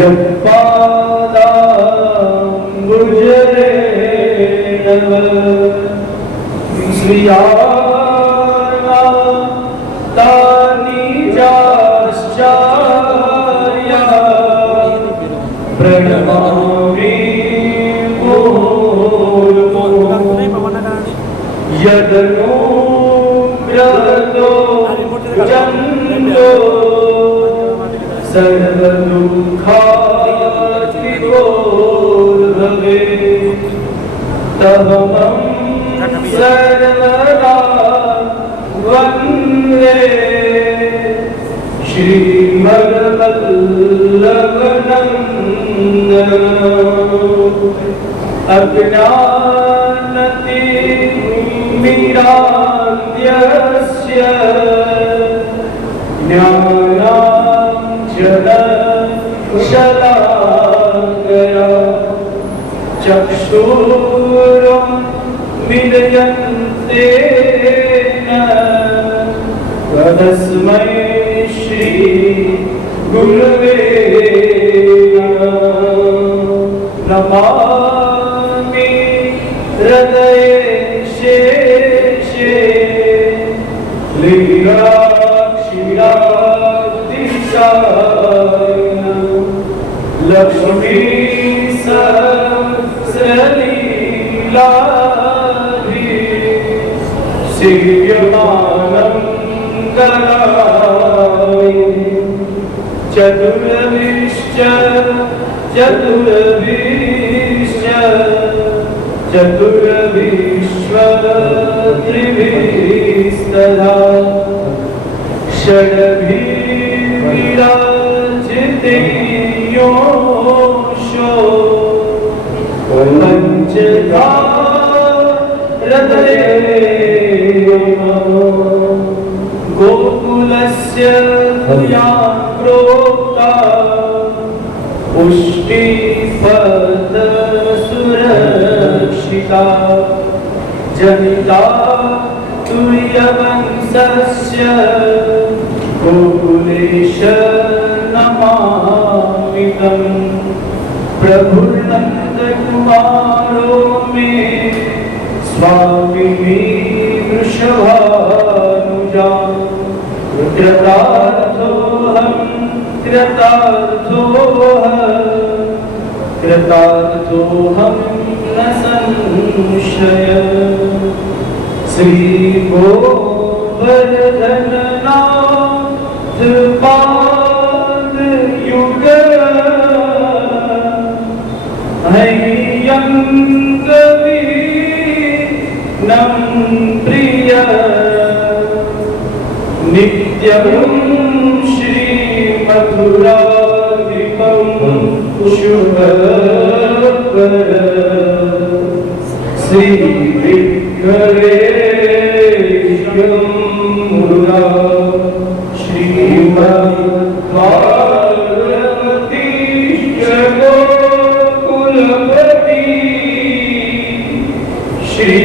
यत्पादाम्बुजरेणव श्रियाणा तानि चाश्चार्या प्रणमामि यदनुग्रहतो चन्दो सर्वदुःखातिको भवे तमहं सर्वदा वन्दे श्रीभगवल्लभनन्दनम् अज्ञानतिमिरान्ध्यस्य ज्ञानाञ्जनशलाकया चक्षुरुन्मीलयन्तेन तस्मै श्री गुरवे नमामि हृदये शेषे लीलाक्षीरातिशायिनं लक्ष्मी सहस्रलीलाधि सेव्यमानं करामि चतुर्विश्च चतुर्विश्वत्रिभिस्तथा षड्भिर्विराजिते योषो पञ्चधा हृदये गोकुलस्य या प्रोक्ता पुष्टिपदसुरक्षिता जनिता तुर्यवंशस्य गोकुलेश नमामि तं प्रभुर्नन्दकुमारो मे स्वामिनी वृषभानुजा कृतार्थोऽहं न संशय श्रीगोवर्धननाथ पादयुग हैयङ्गवीनं प्रिय नित्यं श्रीमथुराधिपं शुभकर श्रीविघ्नेश्वरं मुरा श्रीमद्भारतीश गोकुलपति श्री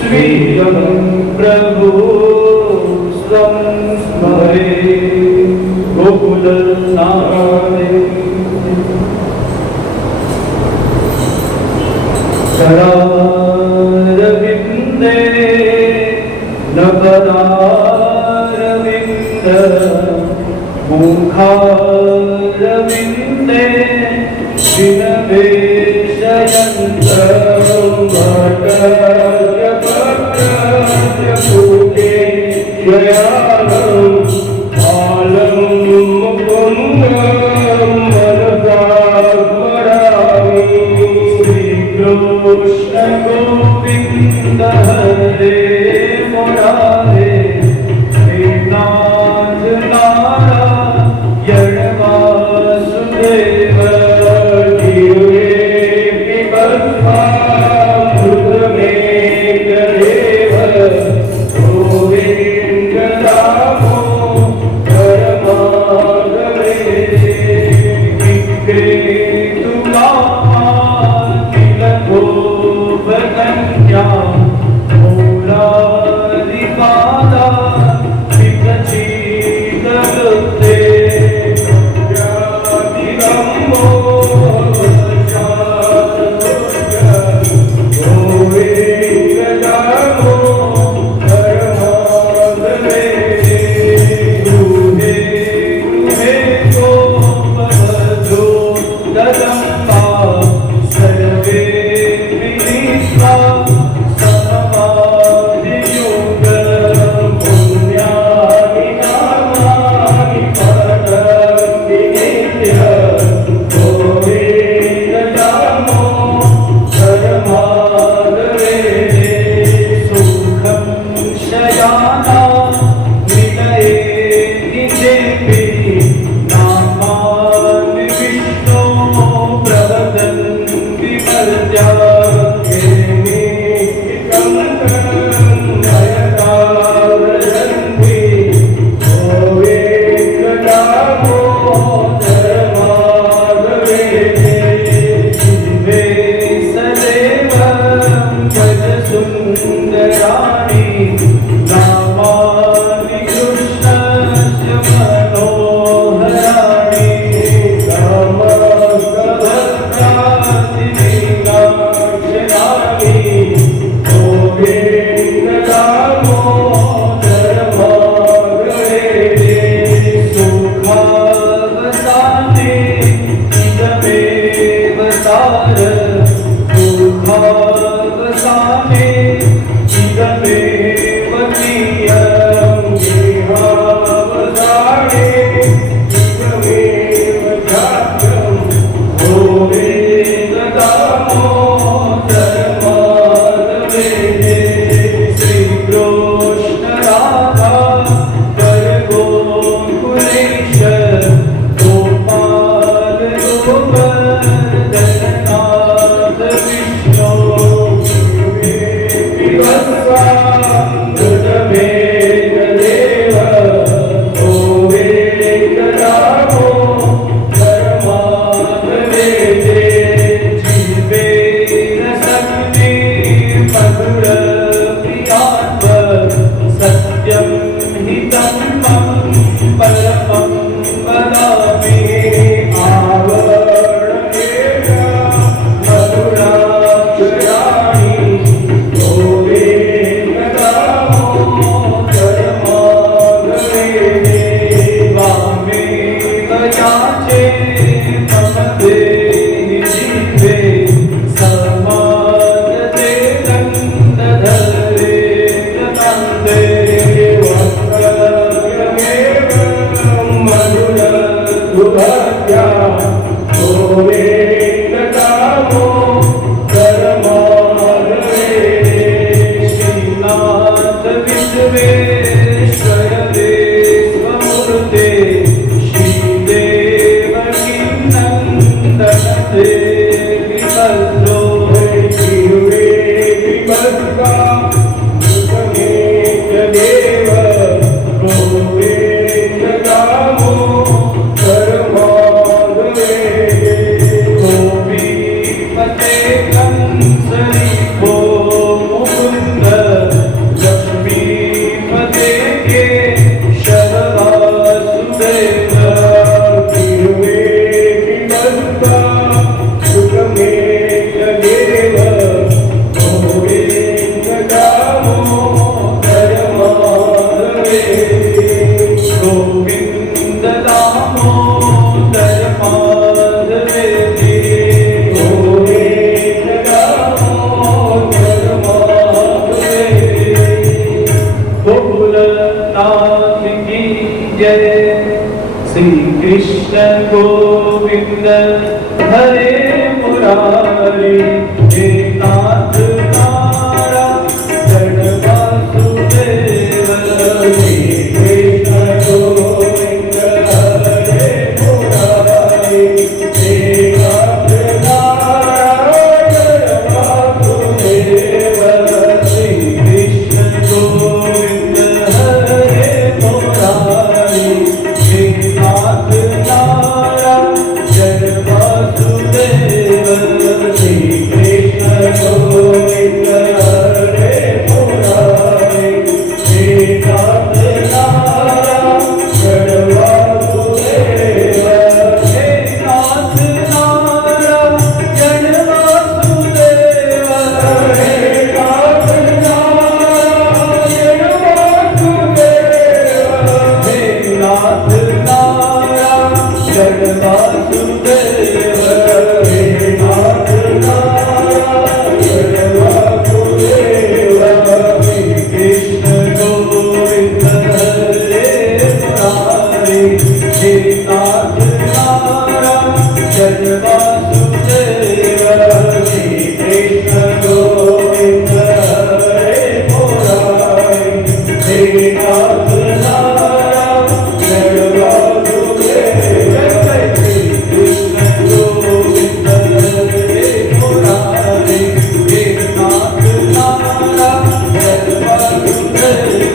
Sweet शरारविन्दे नपदारविन्द मुखारविन्दे विनवेशयन्तर्मटयपत्रयपूते जयानं आलं मुकुन्दं मनसास्मरामि श्रीकृष्ण गोविन्द हरे मुरारे श्रीनाथ नारायण वासुदेव जीवे पिबस्मामृतमेकदेव गोविन्द गोविंद हरे मुरारी हे नाथ नारायण वासुदेव श्री कृष्ण गोविंद हरे मुरारी हे नाथ नारायण वासुदेव श्री कृष्ण गोविंद हरे मुरारी हे नाथ नारायण वासुदेव श्री कृष्ण गोविंद हरे मुरारी हे नाथ नारायण वासुदेव हे नाथ नारायण वासुदेव हे नाथ नारायण वासुदेव हे नाथ नारायण वासुदेव हे नाथ नारायण वासुदेव श्री कृष्ण गोविंद हरे मुरारी हे नाथ नारायण वासुदेव श्री कृष्ण गोविंद हरे मुरारी हे नाथ नारायण वासुदेव श्री कृष्ण गोविंद हरे मुरारी हे नाथ नारायण वासुदेव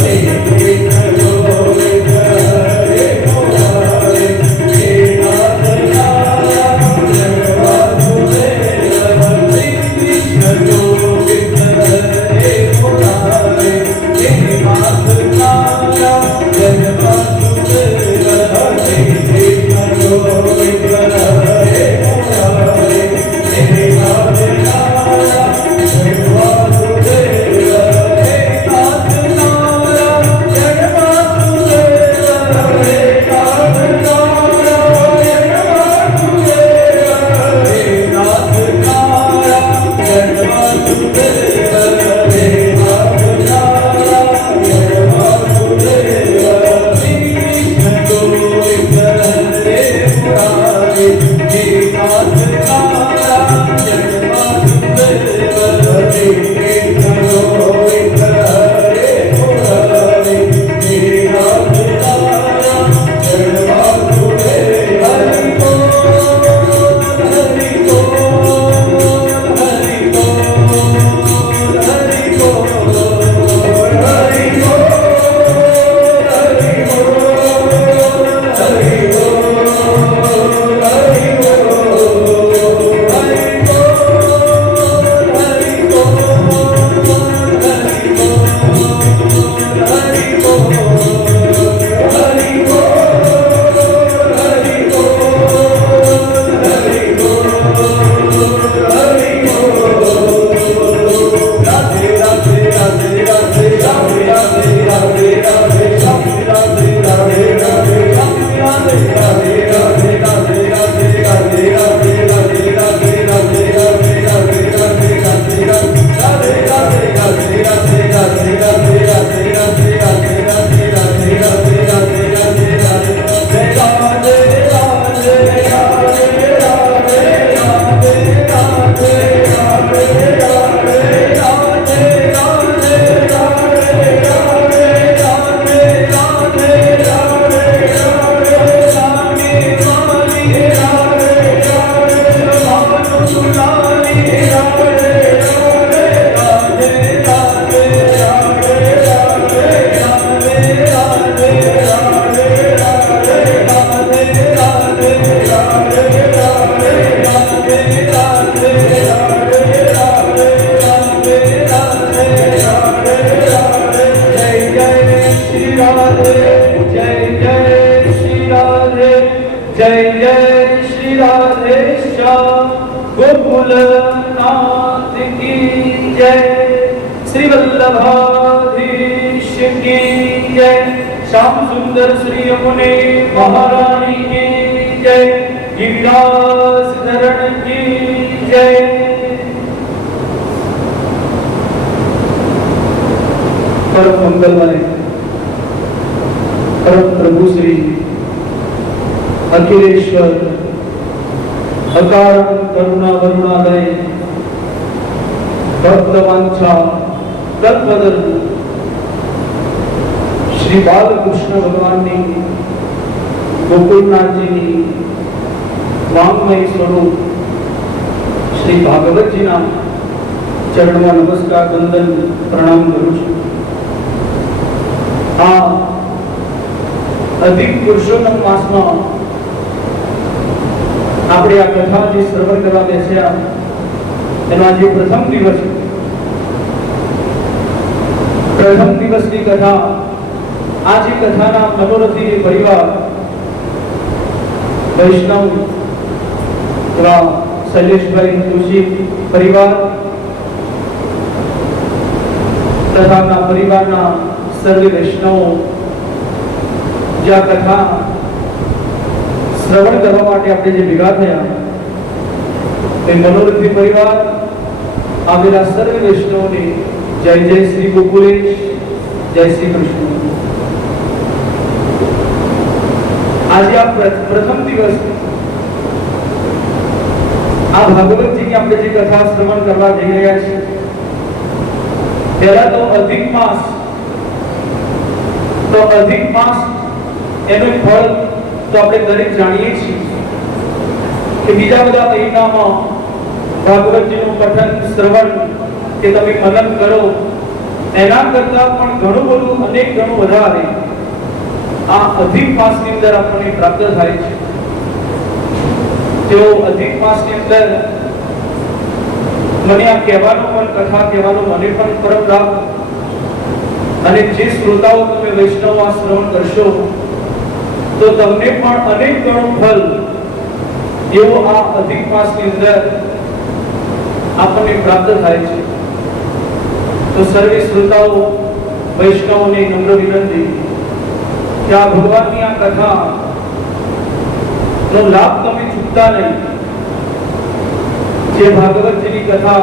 श्री कृष्ण गोविंद हरे मुरारी हे नाथ नारायण वासुदेव श्री कृष्ण गोविंद हरे मुरारी हे नाथ नारायण वासुदेव श्री कृष्ण गोविंद हरे मुरारी हे नाथ नारायण वासुदेव हे नाथ नारायण वासुदेव हे नाथ नारायण वासुदेव हे नाथ नारायण वासुदेव हे नाथ नारायण वासुदेव श्री कृष्ण गोविंद हरे मुरारी हे नाथ नारायण वासुदेव श्री कृष्ण गोविंद हरे मुरारी हे नाथ नारायण वासुदेव हरि बोल हरि बोल हरि बोल हरि बोल हरि बोल हरि बोल हरि बोल हरि जय जय श्री राधे श्याम गोकुलनाथ की जय श्री वल्लभाधीश की जय श्याम सुंदर श्री यमुने महारानी की जय गिरिराज धरण की जय। परम मंगलमय परम प्रभु श्री અખિલેશ્વર અકારણ કરુણા વરુણાલય ભક્તવાંછા કલ્પતરુ શ્રી બાલકૃષ્ણ ભગવાનની ગોકુળનાથજીની વાંગમય સ્વરૂપ શ્રી ભાગવતજીના ચરણમાં નમસ્કાર વંદન પ્રણામ કરું છું. આ અધિક પુરુષોત્તમ માસમાં આપણે આ કથા જે શ્રવણ કરવા બેસ્યા એનો આજે પ્રથમ દિવસ છે. પ્રથમ દિવસની કથા આજે કથાના મનોરથી પરિવાર વૈષ્ણવ એવા શૈલેષભાઈ તુલસી પરિવાર તથા પરિવારના સર્વે વૈષ્ણવો જે આ કથા શ્રવણ કરવા માટે આપણે જે ભેગા થયા એ મનોરથી પરિવાર આવેલા સર્વે વૈષ્ણવોને જય જય શ્રી ગોકુલેશ, જય શ્રી કૃષ્ણ. આજે આ પ્રથમ દિવસ આ ભાગવતજીની આપણે જે કથા શ્રવણ કરવા જઈ રહ્યા છીએ, પહેલા તો અધિક માસ એનું ફળ તો આપણે દરેક જાણીએ છીએ કે બીજા બધા મહિનામાં ભાગવતજીનું પઠન શ્રવણ કે તમે મનન કરો એના કરતા પણ ઘણું બધું અનેક ગણું વધારે આ અધિક માસની અંદર આપણને પ્રાપ્ત થાય છે. તેઓ અધિક માસની અંદર મને આ કહેવાનો પણ કથા કહેવાનો મને પણ પરમ લાભ અને જે શ્રોતાઓ તમે વૈષ્ણવ આ શ્રવણ કરશો તો તમને પણ અનેક ગણું ફલ એવો આ અધિક માસની અંદર આપણને પ્રાપ્ત થાય છે. તો સર્વે શ્રોતાઓ વૈષ્ણવોને નમ્ર વિનંતી કે આ ભગવાનની આ કથા નો લાભ તમે ચૂકતા નહીં. જે ભાગવતજીની કથા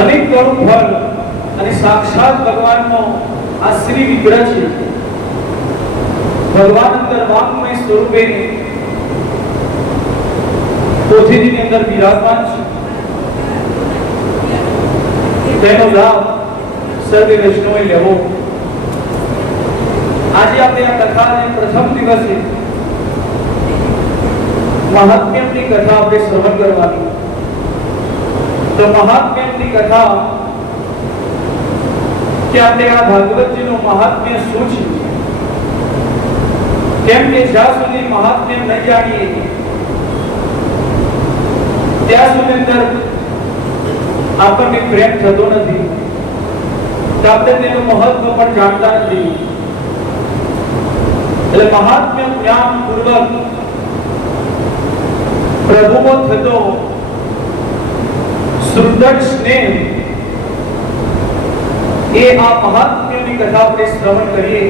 અનેક ગણું ફળ અને સાક્ષાત ભગવાનનો આ શ્રી વિગ્રહ છે. ભગવાન અંદર વાંગમય સ્વરૂપે પોથીની અંદર બિરાજમાન છે. તેનો લાભ સર્વે વૈષ્ણવોએ લેવો. આજે આપણે આ કથાને પ્રથમ દિવસે મહાત્મ્યની કથા આપણે શ્રવણ કરવાની. તો મહાત્મ્યની કથા કે આપણે આ ભાગવતજીનું મહાત્મ્ય શું છે, કેમ કે જ્યાં સુધી મહાત્મ્ય ન જાણીએ ત્યાં સુધી અંદર આપણને પ્રેમ થતો નથી, તો આપણે તેનું મહત્વ પણ જાણતા નથી. એટલે મહાત્મ્ય જ્ઞાન પૂર્વક પ્રભુમાં થતો સુંદર સ્નેહ એ આ મહાત્મ્યની કથા આપણે શ્રવણ કરીએ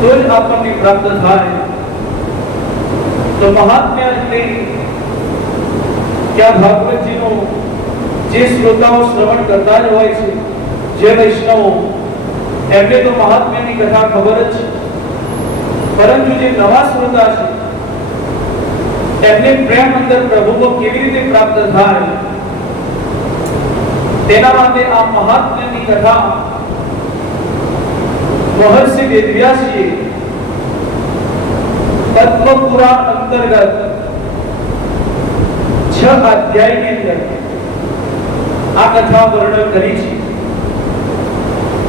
તો જ આપણને પ્રાપ્ત થાય. તો મહાત્મ્ય એટલે કે આ ભાગવતજીનું જે શ્રોતાઓ શ્રવણ કરતા જ હોય છે, જે વૈષ્ણવો એમને તો મહાત્મ્યની કથા ખબર જ છે, પરંતુ જે નવા શ્રોતા છે એમને પ્રેમ અંદર પ્રભુનો કેવી રીતે પ્રાપ્ત થાય તેના માટે આ મહાત્મ્યની કથા મહર્ષિ વેદવ્યાસજીએ પદ્મ પુરાણ અંતર્ગત 6 અધ્યાયની અંદર આ કથા વર્ણન કરી છે.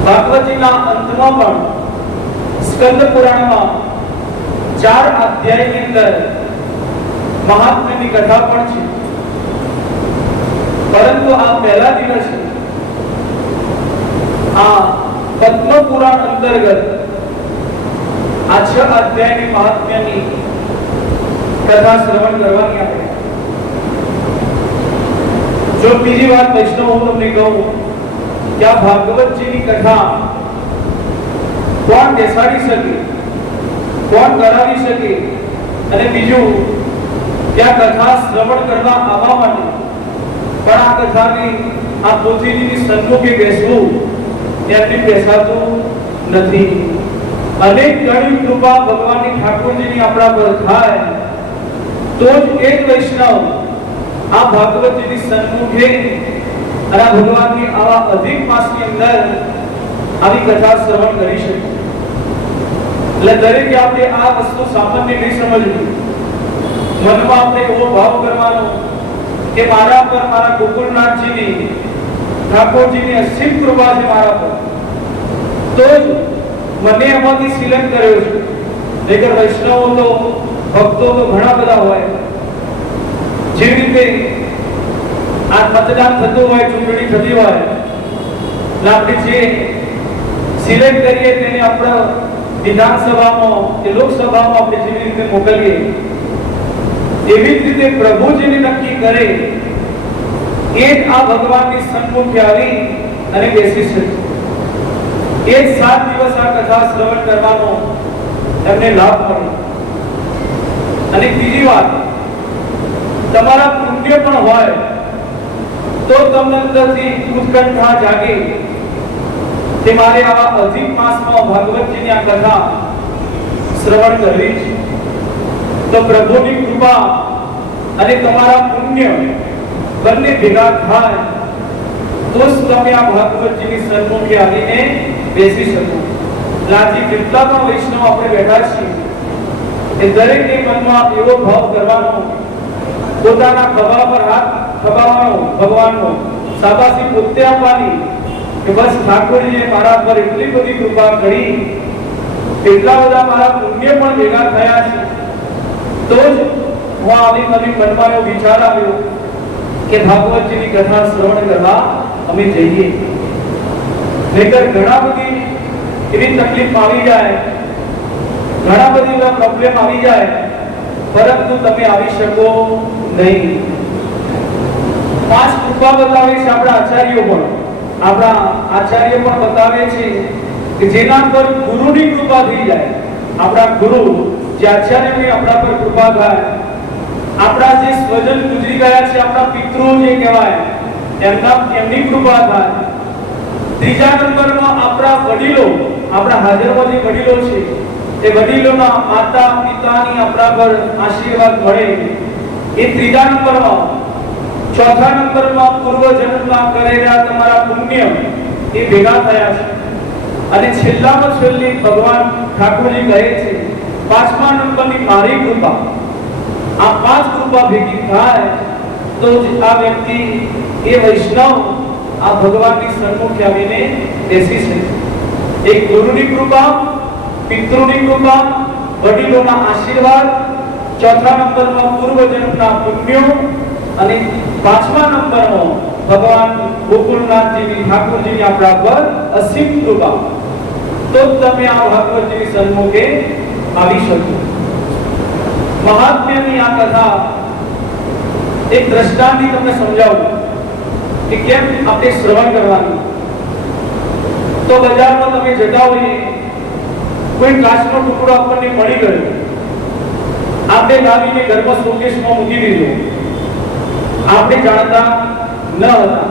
ભાગવતજીના અંતમાં પણ સ્કંદ પુરાણમાં 4 અધ્યાયની અંદર મહાત્મ્યની કથા પણ છે. પરંતુ આ પહેલા દિવસે આ પદ્મ પુરાણ અંતર્ગત આ 6 અધ્યાયની મહાત્મ્યની કથા શ્રવણ કરવાની આપણે. જો બીજી વાત વૈષ્ણવ હું તમને કહું કે આ ભાગવતજીની કથા કોણ બેસાડી શકે, કોણ કરાવી શકે, અને બીજું ત્યાં કથા શ્રવણ કરવા આવવા માટે પણ આ કથાની આ પોથીની સન્મુખે બેસવું એમને બેસાતું નથી. અનેક ઘણી કૃપા ભગવાનની ઠાકોરજીની આપણા પર થાય તો જ એક વૈષ્ણવ આ ભાગવતજીની સન્મુખે અને ભગવાનની આવા અધિક માસની અંદર આવી કથા શ્રવણ કરી શકે. એટલે દરેક આપણે આ વસ્તુ સામાન્ય નહીં સમજવી. મનમાં આપણે એવો ભાવ કરવાનો કે મારા પર મારા ગોકુળનાથજીની ઠાકોરજીની અસીમ કૃપા છે મારા પર, તો જ મને એમાંથી સિલેક્ટ કર્યો છે. નહીંતર વૈષ્ણવો તો ભક્તો તો ઘણા બધા હોય. જે રીતે આ મતદાન થતું હોય, ચૂંટણી થતી હોય, આપણે જે સિલેક્ટ કરીએ તેને આપણે વિધાનસભામાં કે લોકસભામાં આપણે જેવી રીતે મોકલીએ, એવી જ રીતે પ્રભુજીને નક્કી કરે એ જ આ ભગવાનની સન્મુખે આવી અને બેસી શકે. એ જ 7 દિવસ આ કથા શ્રવણ કરવાનો એમને લાભ મળે. અને બીજી વાત, તમારા પુણ્ય પણ હોય તો તમને અંદરથી ઉત્કંઠા જાગે કે મારે આવા અધિક માસમાં ભાગવતજીની આ કથા શ્રવણ કરવી છે. તો પ્રભુની કૃપા અને તમારા પુણ્ય બંને ભેગા થાય તો જ તમે આ ભાગવતજીની સન્મુખે આવીને બેસી શકો. લાજી જેટલા પણ વૈષ્ણવ આપણે બેઠા છીએ એ દરેકને મનમાં એવો ભાવ કરવાનો, પોતાના ખભા પર હાથ ખભાવવાનો, ભગવાનનો શાબાશી પોતે આપવાની કે બસ ઠાકોરજીએ મારા પર એટલી બધી કૃપા કરી, એટલા બધા મારા પુણ્ય પણ ભેગા થયા છે, તો જ હું આવી મને મનમાં એવો વિચાર આવ્યો કે ભાગવતજીની કથા શ્રવણ કરવા અમે જઈએ. નહીંતર ઘણા બધી એવી તકલીફ આવી જાય, ઘણા બધી એવા પ્રોબ્લેમ આવી જાય, પરંતુ તમે આવી શકો નહીં. 5 કૃપા બતાવે છે આપણા આચાર્યો પણ બતાવે છે કે જેના પર ગુરુની કૃપા થઈ જાય, આપણા ગુરુ જે આચાર્યની આપણા પર કૃપા થાય, આપણા જે સ્વજન ગુજરી ગયા છે, આપણા પિતૃ જે કહેવાય એમની કૃપા થાય. ત્રીજા નંબરમાં આપણા વડીલો, આપણા હાજરમાં જે વડીલો છે એ વડીલોના માતા પિતાની આપણા પર આશીર્વાદ મળે એ ત્રીજા નંબરમાં. ચોથા નંબરમાં પૂર્વ જન્મમાં કરેલા તમારા પુણ્ય એ ભેગા થયા છે. અને છેલ્લામાં છેલ્લી ભગવાન ઠાકોરજી કહે છે 5મા નંબરની મારી કૃપા. આ 5 કૃપા ભેગી થાય તો જ આ વ્યક્તિ એ વૈષ્ણવ આ ભગવાનની સન્મુખે આવીને બેસી શકે. એક ગુરુની કૃપા, પિતૃની કૃપા, વડીલોના આશીર્વાદ, ચોથા નંબરમાં પૂર્વ જન્મના પુણ્યો અને 5મા નંબરમાં ભગવાન ગોકુળનાથજીની ઠાકોરજીની આપણા પર અસીમ કૃપા. તો તમે આ ભાગવતજીની સન્મુખે આવી શકો. મહાત્મ્યની આ કથા એક દ્રષ્ટાંતથી તમને સમજાવું કે કેમ આપણે શ્રવણ કરવાનું. તો બજારમાં તમે જતા હોઈએ, કોઈ કાચનો ટુકડો આપણને મળી ગયો, આપણે લાવીને ઘરમાં શોકેસમાં મૂકી દીધો. આપણે જાણતા ન હતા,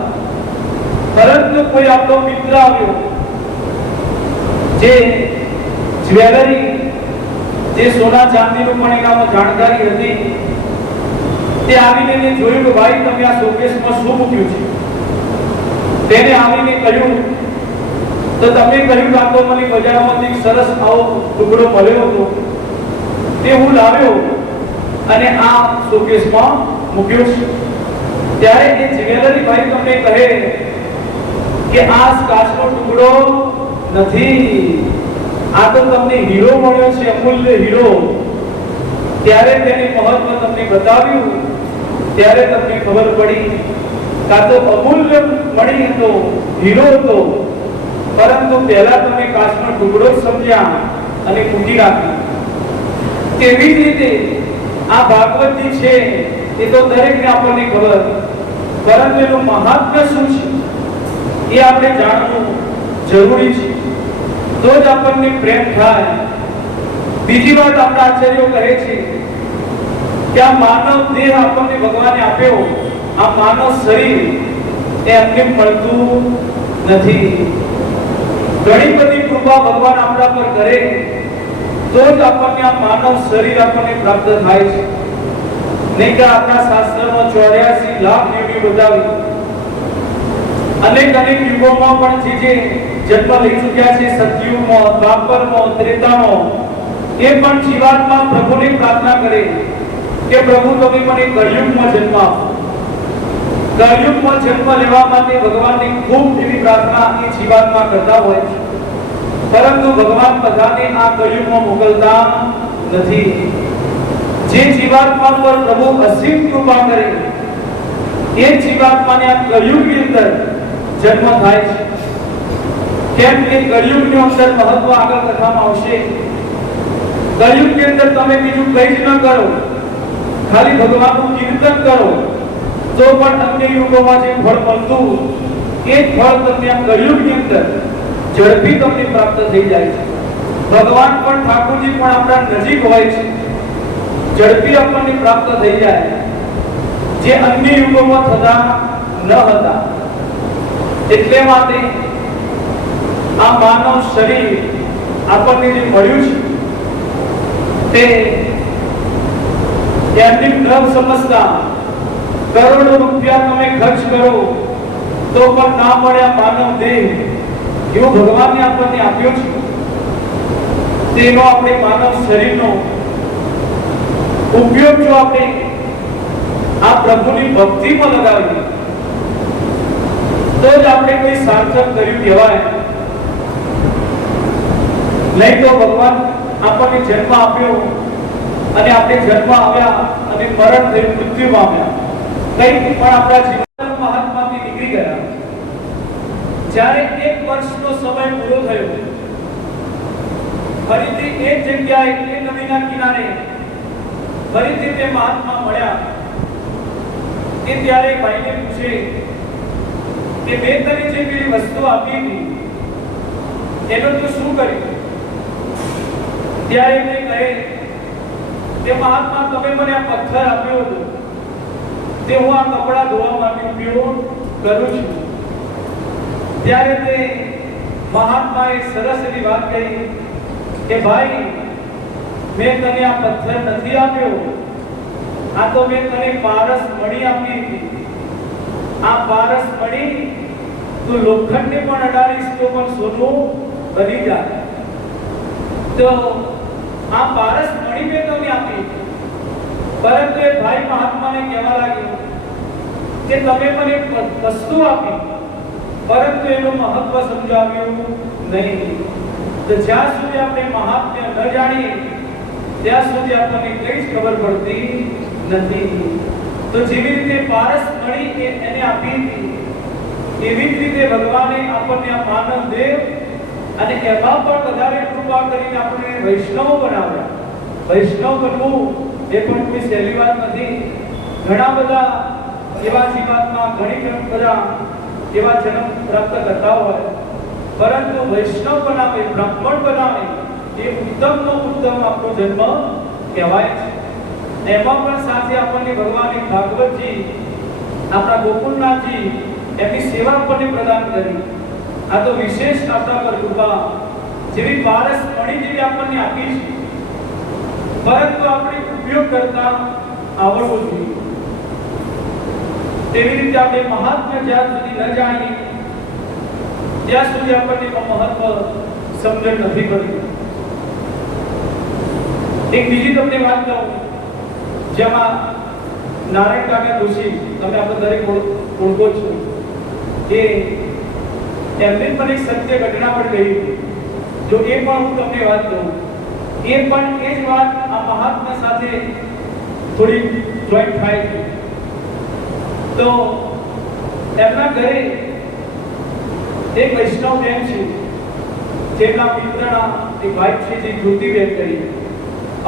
પરંતુ કોઈ આપણો મિત્ર આવ્યો જે જ્વેલરી, જે સોના ચાંદીનું પણ એનામાં જાણકારી હતી, તે આવીને જોયું કે ભાઈ તમે આ શોકેસમાં શું મૂક્યું છે. તેને આવીને કહ્યું તો તમે કહ્યું કે આ તો મને બજારમાંથી સરસ આવો ટુકડો મળ્યો હતો, તે હું લાવ્યો અને આ શોકેસમાં મૂક્યો છે. ત્યારે એ જ્વેલરી ભાઈ તમને કહે કે આ કાચનો ટુકડો નથી, આ તો તમને હીરો મળ્યો છે, અમૂલ્ય હીરો. ત્યારે તેની મહત્વ તમને બતાવ્યું, ત્યારે તમને ખબર પડી કે તો અમૂલ્ય મળી હતો, હીરો હતો, પરંતુ પહેલા તમે કાચનો ટુકડો સમજ્યા અને મૂકી રાખ્યો. તેવી જ રીતે આ ભાગવતજી છે એ તો દરેકને આપણને ખબર, પરંતુ એનું મહાત્મ્ય શું છે એ આપણે જાણવું જરૂરી છે, તો જ આપણને પ્રેમ થાય. બીજી વાત આપણા આચાર્યો કહે છે કે આ માનવ દેહ આપણને ભગવાને આપ્યો, આ માનવ શરીર એ એમને મળતું નથી. ઘણી બધી કૃપા ભગવાન આપણા પર કરે તો જ આપણને આ માનવ શરીર આપણને પ્રાપ્ત થાય છે. નહીં કે આપણા શાસ્ત્રમાં 84 લાખ યોનિ બતાવી, અનેક યુગોમાં પણ જે જન્મ લઈ ચૂક્યા છે, સતયુગમાં, દ્વાપરમાં, ત્રેતામાં, એ પણ જીવાત્મા પ્રભુની પ્રાર્થના કરે કે પ્રભુ તમે મને કળિયુગમાં જન્મ આપો. કળિયુગમાં જન્મ લેવા માટે ભગવાનની ખૂબ એવી પ્રાર્થના એ જીવાત્મા કરતા હોય છે, પરંતુ ભગવાન બધાને આ કળિયુગમાં મોકલતા નથી. જે જીવાત્મા પર પ્રભુ અસીમ કૃપા કરે એ જીવાત્માને આ કળિયુગની અંદર જન્મ થાય છે. કેમ કે કળિયુગની અંદર મહત્વ આગળ કથામાં આવશે. કળિયુગની અંદર તમે બીજું કંઈ જ ન કરો, ખાલી ભગવાનનું કીર્તન કરો તો પણ અન્ય યુગોમાં જે ફળ મળતું એ ફળ તમને આ કળિયુગની અંદર ઝડપી તમને પ્રાપ્ત થઈ જાય છે. ભગવાન પણ ઠાકોરજી પણ આપણા નજીક હોય છે, ઝડપી આપણને પ્રાપ્ત થઈ જાય, જે અન્ય યુગોમાં થતા ન હતા. એટલે માટે આ માનવ શરીર આપણને જે મળ્યું છે તે એમની ન સમજતા કરોડો રૂપિયા તમે ખર્ચ કરો તો પણ ના મળ્યા માનવ દેહ એવું ભગવાનને આપણને આપ્યો છે. તેનો આપણે માનવ શરીરનો ઉપયોગ જો આપણે આ પ્રભુની ભક્તિમાં લગાવીએ તો જ આપણે કોઈ સાર્થક કર્યું કહેવાય. નહીં તો ભગવાન આપણને જન્મ આપ્યો અને આપણે જન્મ આવ્યા અને મરણ થયું, મૃત્યુ પામ્યા, કંઈ પણ આપણા જીવન મહાત્માથી નીકળી ગયા. જ્યારે 1 વર્ષનો સમય પૂરો થયો, ફરીથી એક જગ્યાએ એ નદીના કિનારે ફરીથી તે મહાત્મા મળ્યા. કે ત્યારે ભાઈને પૂછે કે મેં તને જે પેલી વસ્તુ આપી હતી એનું તું શું કર્યું? ત્યારે તે કહે કે મહાત્મા તમે મને આ પથ્થર આપ્યો હતો તે હું આ કપડા ધોવા માટે ઉપયોગ કરું છું. ત્યારે તે મહાત્માએ સરસ એવી વાત કહી કે ભાઈ મેં તને આ પથ્થર નથી આપ્યો, આ તો મેં તને પારસ મણી આપી હતી. આ પારસ મણી તું લોખંડને પણ અડાડીશ તો પણ સોનું બની જાય. તો આ પારસ મણી મેં તમને આપી, પરંતુ એ ભાઈ મહાત્માને કહેવા લાગ્યો કે તમે મને વસ્તુ આપી પરંતુ એનું મહત્વ સમજાવ્યું નહીં. તો જ્યાં સુધી આપણે મહાત્મ્ય ન જાણીએ ત્યાં સુધી આપણને કંઈ જ ખબર પડતી નથી. તો જેવી રીતે પારસ મણી એને આપી હતી, એવી જ રીતે ભગવાને આપણને આ માનવ દેહ અને એમાં પણ વધારે કૃપા કરીને આપણને વૈષ્ણવ બનાવ્યા. વૈષ્ણવ બનવું એ પણ કોઈ સહેલી વાત નથી. ઘણા બધા એવા જીવાત્મા ઘણી બધા એવા જન્મ પ્રાપ્ત કરતા હોય, પરંતુ વૈષ્ણવ બનાવે, બ્રાહ્મણ બનાવે એ ઉત્તમનો ઉત્તમ આપણો જન્મ કહેવાય છે. એમાં પણ સાથે આપણને ભગવાને ભાગવતજી, આપણા ગોકુળનાથજી એમની સેવા આપણને પ્રદાન કરી. આ તો વિશેષ આપણા પર કૃપા. જેવી પારસ મણી જેવી આપણને આપી છે, પરંતુ આપણે ઉપયોગ કરતા આવડવું જોઈએ. તેવી રીતે આપણે મહાત્મ્ય જ્યાં સુધી ન જાણીએ ત્યાં સુધી આપણને મહત્વ સમજણ નથી પડી. એક બીજી તમને વાત કહું, જેમાં નારાયણ કાકા જોશી, તમે આપણે દરેક ઓળખો છો, એ એમને પણ એક સત્ય ઘટના પણ કહી. જો એ પણ હું તમને વાત કહું, એ પણ એ જ વાત આ મહાત્મા સાથે થોડી જોઈન્ટ થાય છે. તો એમના ઘરે એક વૈષ્ણવ બેન છે, જેમના મિત્રના એક વાઇફ છે, જે જ્યોતિબેન કરી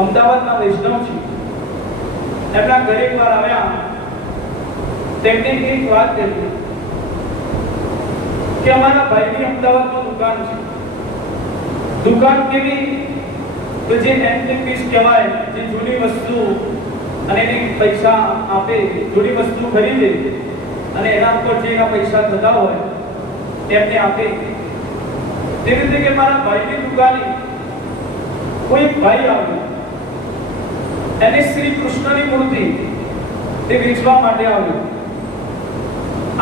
અમદાવાદના વૈષ્ણવ છે. એમના ઘરે એકવાર આવ્યા, તેમને એક વાત કરી કે અમારા ભાઈની અમદાવાદમાં દુકાન છે. દુકાન કેવી? તો જે એન્ટિક પીસ કહેવાય, જે જૂની વસ્તુ અને એને પૈસા આપે, જૂની વસ્તુ ખરીદે અને એના ઉપર જે એના પૈસા થતા હોય તેમને આપે. તેવી રીતે કે મારા ભાઈની દુકાને કોઈ એક ભાઈ આવ્યો, એને શ્રી કૃષ્ણની મૂર્તિ તે વેચવા માટે આવ્યો.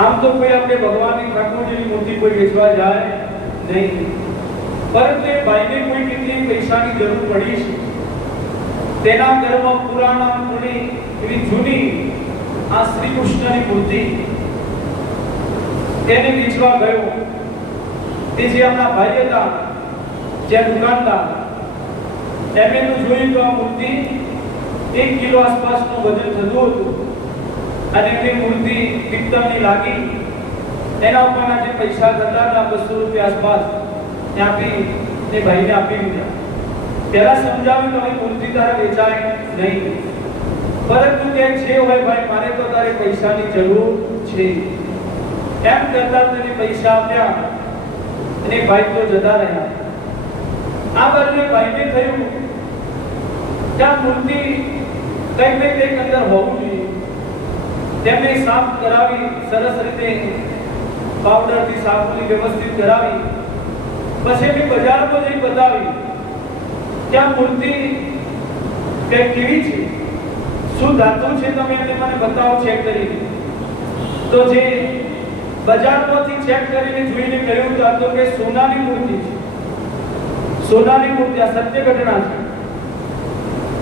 આમ તો કોઈ આપણે ભગવાનની ઠાકોરજીની મૂર્તિ કોઈ વેચવા જાય નહીં, પરંતુ એ ભાઈને કોઈ કેટલી પૈસાની જરૂર પડી છે. તેના ઘરમાં પુરાણા પુણી એવી જૂની આ શ્રી કૃષ્ણની મૂર્તિ તેને વેચવા ગયો. તે જે આપણા ભાઈ હતા, જે દુકાનદાર, એમણે જોયું તો આ મૂર્તિ 1 કિલો આસપાસનું વજન થતું હતું અને એ મૂર્તિ પિત્તળની લાગી. એના ઉપરના જે પૈસા હતા 200 રૂપિયા આસપાસ આપી તે ભાઈને આપી દીધા. પહેલા સમજાવ્યું કે આ મૂર્તિ તારે વેચાય નહીં, પરંતુ કે જે હોય ભાઈ, મારે તો તારે પૈસાની જરૂર છે. એમ કરતા તેને પૈસા આપ્યા અને ભાઈ તો જતા રહ્યા. આ બાજુ ભાઈને થયું કે આ મૂર્તિ કંઈક ને કંઈક અંદર હોવું જોઈએ. તેમને સાફ કરાવી, સરસ રીતે પાવડરથી સાફની વ્યવસ્થિત કરાવી. પછી એની બજારમાં જઈ બતાવી કે આ મૂર્તિ કંઈક કેવી છે, શું ધાતુ છે, તમે એને મને બતાવો ચેક કરીને. તો જે બજારમાંથી ચેક કરીને જોઈને કહ્યું તો કે સોનાની મૂર્તિ છે. સોનાની મૂર્તિ, આ સત્ય ઘટના છે.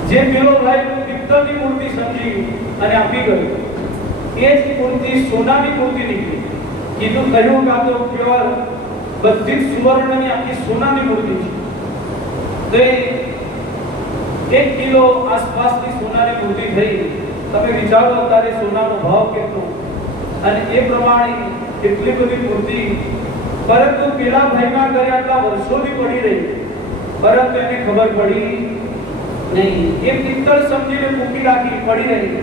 જે પેલો ભાઈ પિત્તળની મૂર્તિ સમજી અને આપી ગયો, એ જ મૂર્તિ સોનાની મૂર્તિ નીકળી. કીધું કહ્યું કે આ તો પ્યોર બધી સુવર્ણની આખી સોનાની મૂર્તિ છે. તો 1 કિલો આસપાસની સોનાની મૂર્તિ થઈ. તમે વિચારો અત્યારે સોનાનો ભાવ કેટલો, અને એ પ્રમાણે એટલી બધી મૂર્તિ. પરંતુ પેલા ભાઈના ઘરે આટલા વર્ષોથી પડી રહી, પરંતુ એને ખબર પડી નહીં. એ પિત્તળ સમજીને મૂકી રાખી, પડી રહી.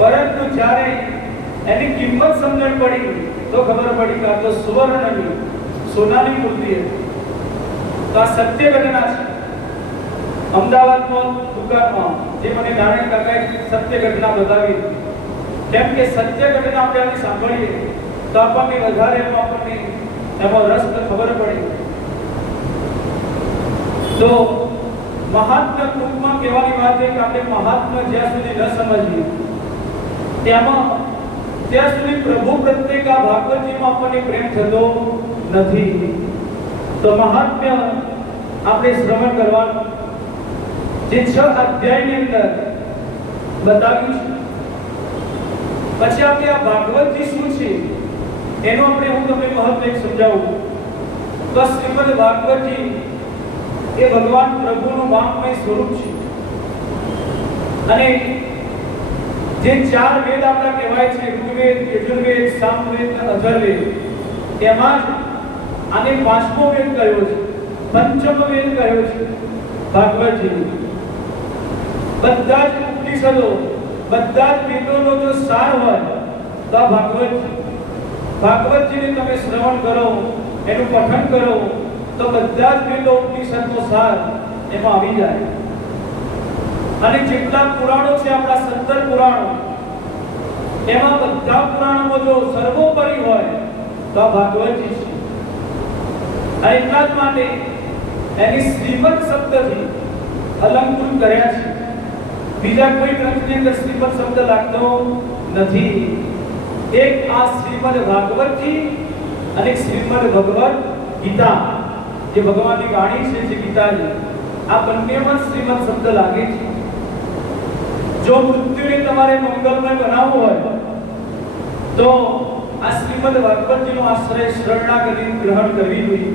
પરંતુ જ્યારે એની કિંમત સમજણ પડી તો ખબર પડી કે આ તો સુવર્ણની સોનાની મૂર્તિ હતી. તો આ સત્ય ઘટના છે. અમદાવાદમાં દુકાનમાં જે મને નારાયણ કાકાએ સત્ય ઘટના બતાવી, કેમ કે સત્ય ઘટના આપણે સાંભળીએ તો આપણને વધારે એમાં રસ ખબર પડે. તો મહાત્મ્ય ટૂંકમાં કહેવાની વાત છે કે આપણે મહાત્મ્ય જ્યાં સુધી ન સમજીએ ત્યાં સુધી પ્રભુ પ્રત્યે આ ભાગવતજીમાં આપણને પ્રેમ થતો નથી. તો મહાત્મ્ય આપણે શ્રવણ કરવાનું, જે 6 અધ્યાયની અંદર બતાવ્યું છે. પછી આપણે આ ભાગવતજી શું છે એનો હું તમને મહત્વ સમજાવું. તો શ્રીમદ ભાગવતજી એ ભગવાન પ્રભુનું વાંગમય સ્વરૂપ છે. અને જે 4 વેદ આપણા કહેવાય છે, ઋગ્વેદ, યજુર્વેદ, સામવેદ અને અથર્વવેદ, તેમાં જ આને 5મો વેદ કહ્યો છે, 5મો વેદ કહ્યો છે ભાગવતજી. બધા જ ઉપનિષદો, બધા જ વેદોનો જો સાર હોય તો આ ભાગવતજીને તમે શ્રવણ કરો, એનું પઠન કરો તો બધા જ વેદો ઉપનિષદનો સાર એમાં આવી જાય. અને જેટલા પુરાણો છે, આપણા 17 પુરાણો, એમાં બધા પુરાણોમાં જો સર્વોપરી હોય તો આ ભાગવતજી છે. એટલા જ માટે એની શ્રીમદ શબ્દથી અલંકૃત કર્યા છે. બીજા કોઈ ગ્રંથની અંદર શ્રીમદ શબ્દ લાગતો નથી. એક આ શ્રીમદ ભાગવતજી અને શ્રીમદ ભગવદ ગીતા, જે ભગવાનની વાણી છે, જે ગીતાજી, આ બંનેમાં શ્રીમદ શબ્દ લાગે છે. જો મૃત્યુને તમારે મંગલમય બનાવવું હોય તો આ શ્રીમદ ભાગવતજીનો આશ્રય શરણાગતિ ગ્રહણ કરવી જોઈએ.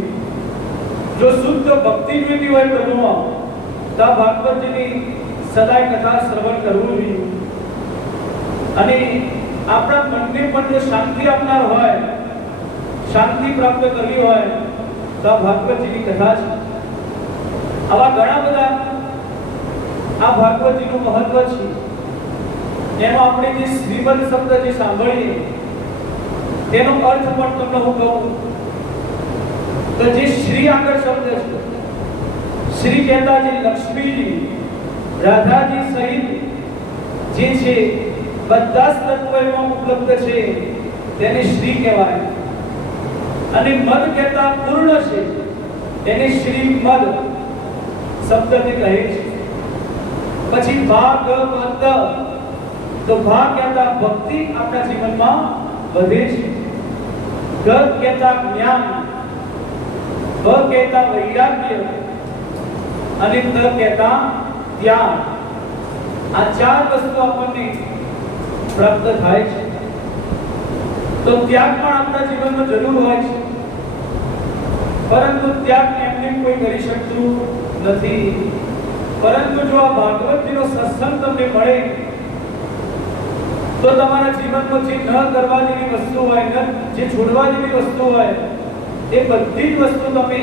જો શુદ્ધ ભક્તિ જોઈતી હોય પ્રભુમાં તો આ ભાગવતજીની સદાય કથા શ્રવણ કરવું જોઈએ. અને આપણા મનને પણ જો શાંતિ આપનાર હોય, શાંતિ પ્રાપ્ત કરવી હોય તો આ ભાગવતજીની કથા છે. આવા ઘણા બધા આ ભાગવતજીનું મહત્વ છે. એમાં આપણે જે શ્રીમદ શબ્દ જે સાંભળીએ તેનો અર્થ પણ તમને હું કહું તો જે શ્રી આગળ શબ્દ છે, શ્રી કહેતા જે લક્ષ્મીજી, રાધાજી સહિત જે છે બધા જ તત્વો એમાં ઉપલબ્ધ છે તેને શ્રી કહેવાય. અને મદ કહેતા પૂર્ણ છે એને શ્રી મદ. શબ્દને કહે છે. પછી ભાગવત, તો ભાગ કહેતા ભક્તિ આપણા જીવનમાં વધે છે. ગત કહેતા જ્ઞાન, ભ કહેતા વૈરાગ્ય અને ત કહેતા ત્યાગ. આ ચાર વસ્તુ આપણને પ્રાપ્ત થાય છે. તો ત્યાગ પણ આપણા જીવનમાં જરૂર હોય છે, પરંતુ ત્યાગ એમને કોઈ કરી શકતું નથી. પરંતુ જો આ ભાગવતજીનો સત્સંગ તમને મળે તો તમારા જીવનમાં જે ન કરવા જેવી વસ્તુ હોય, જે છોડવા જેવી વસ્તુ હોય, એ બધી જ વસ્તુ તમે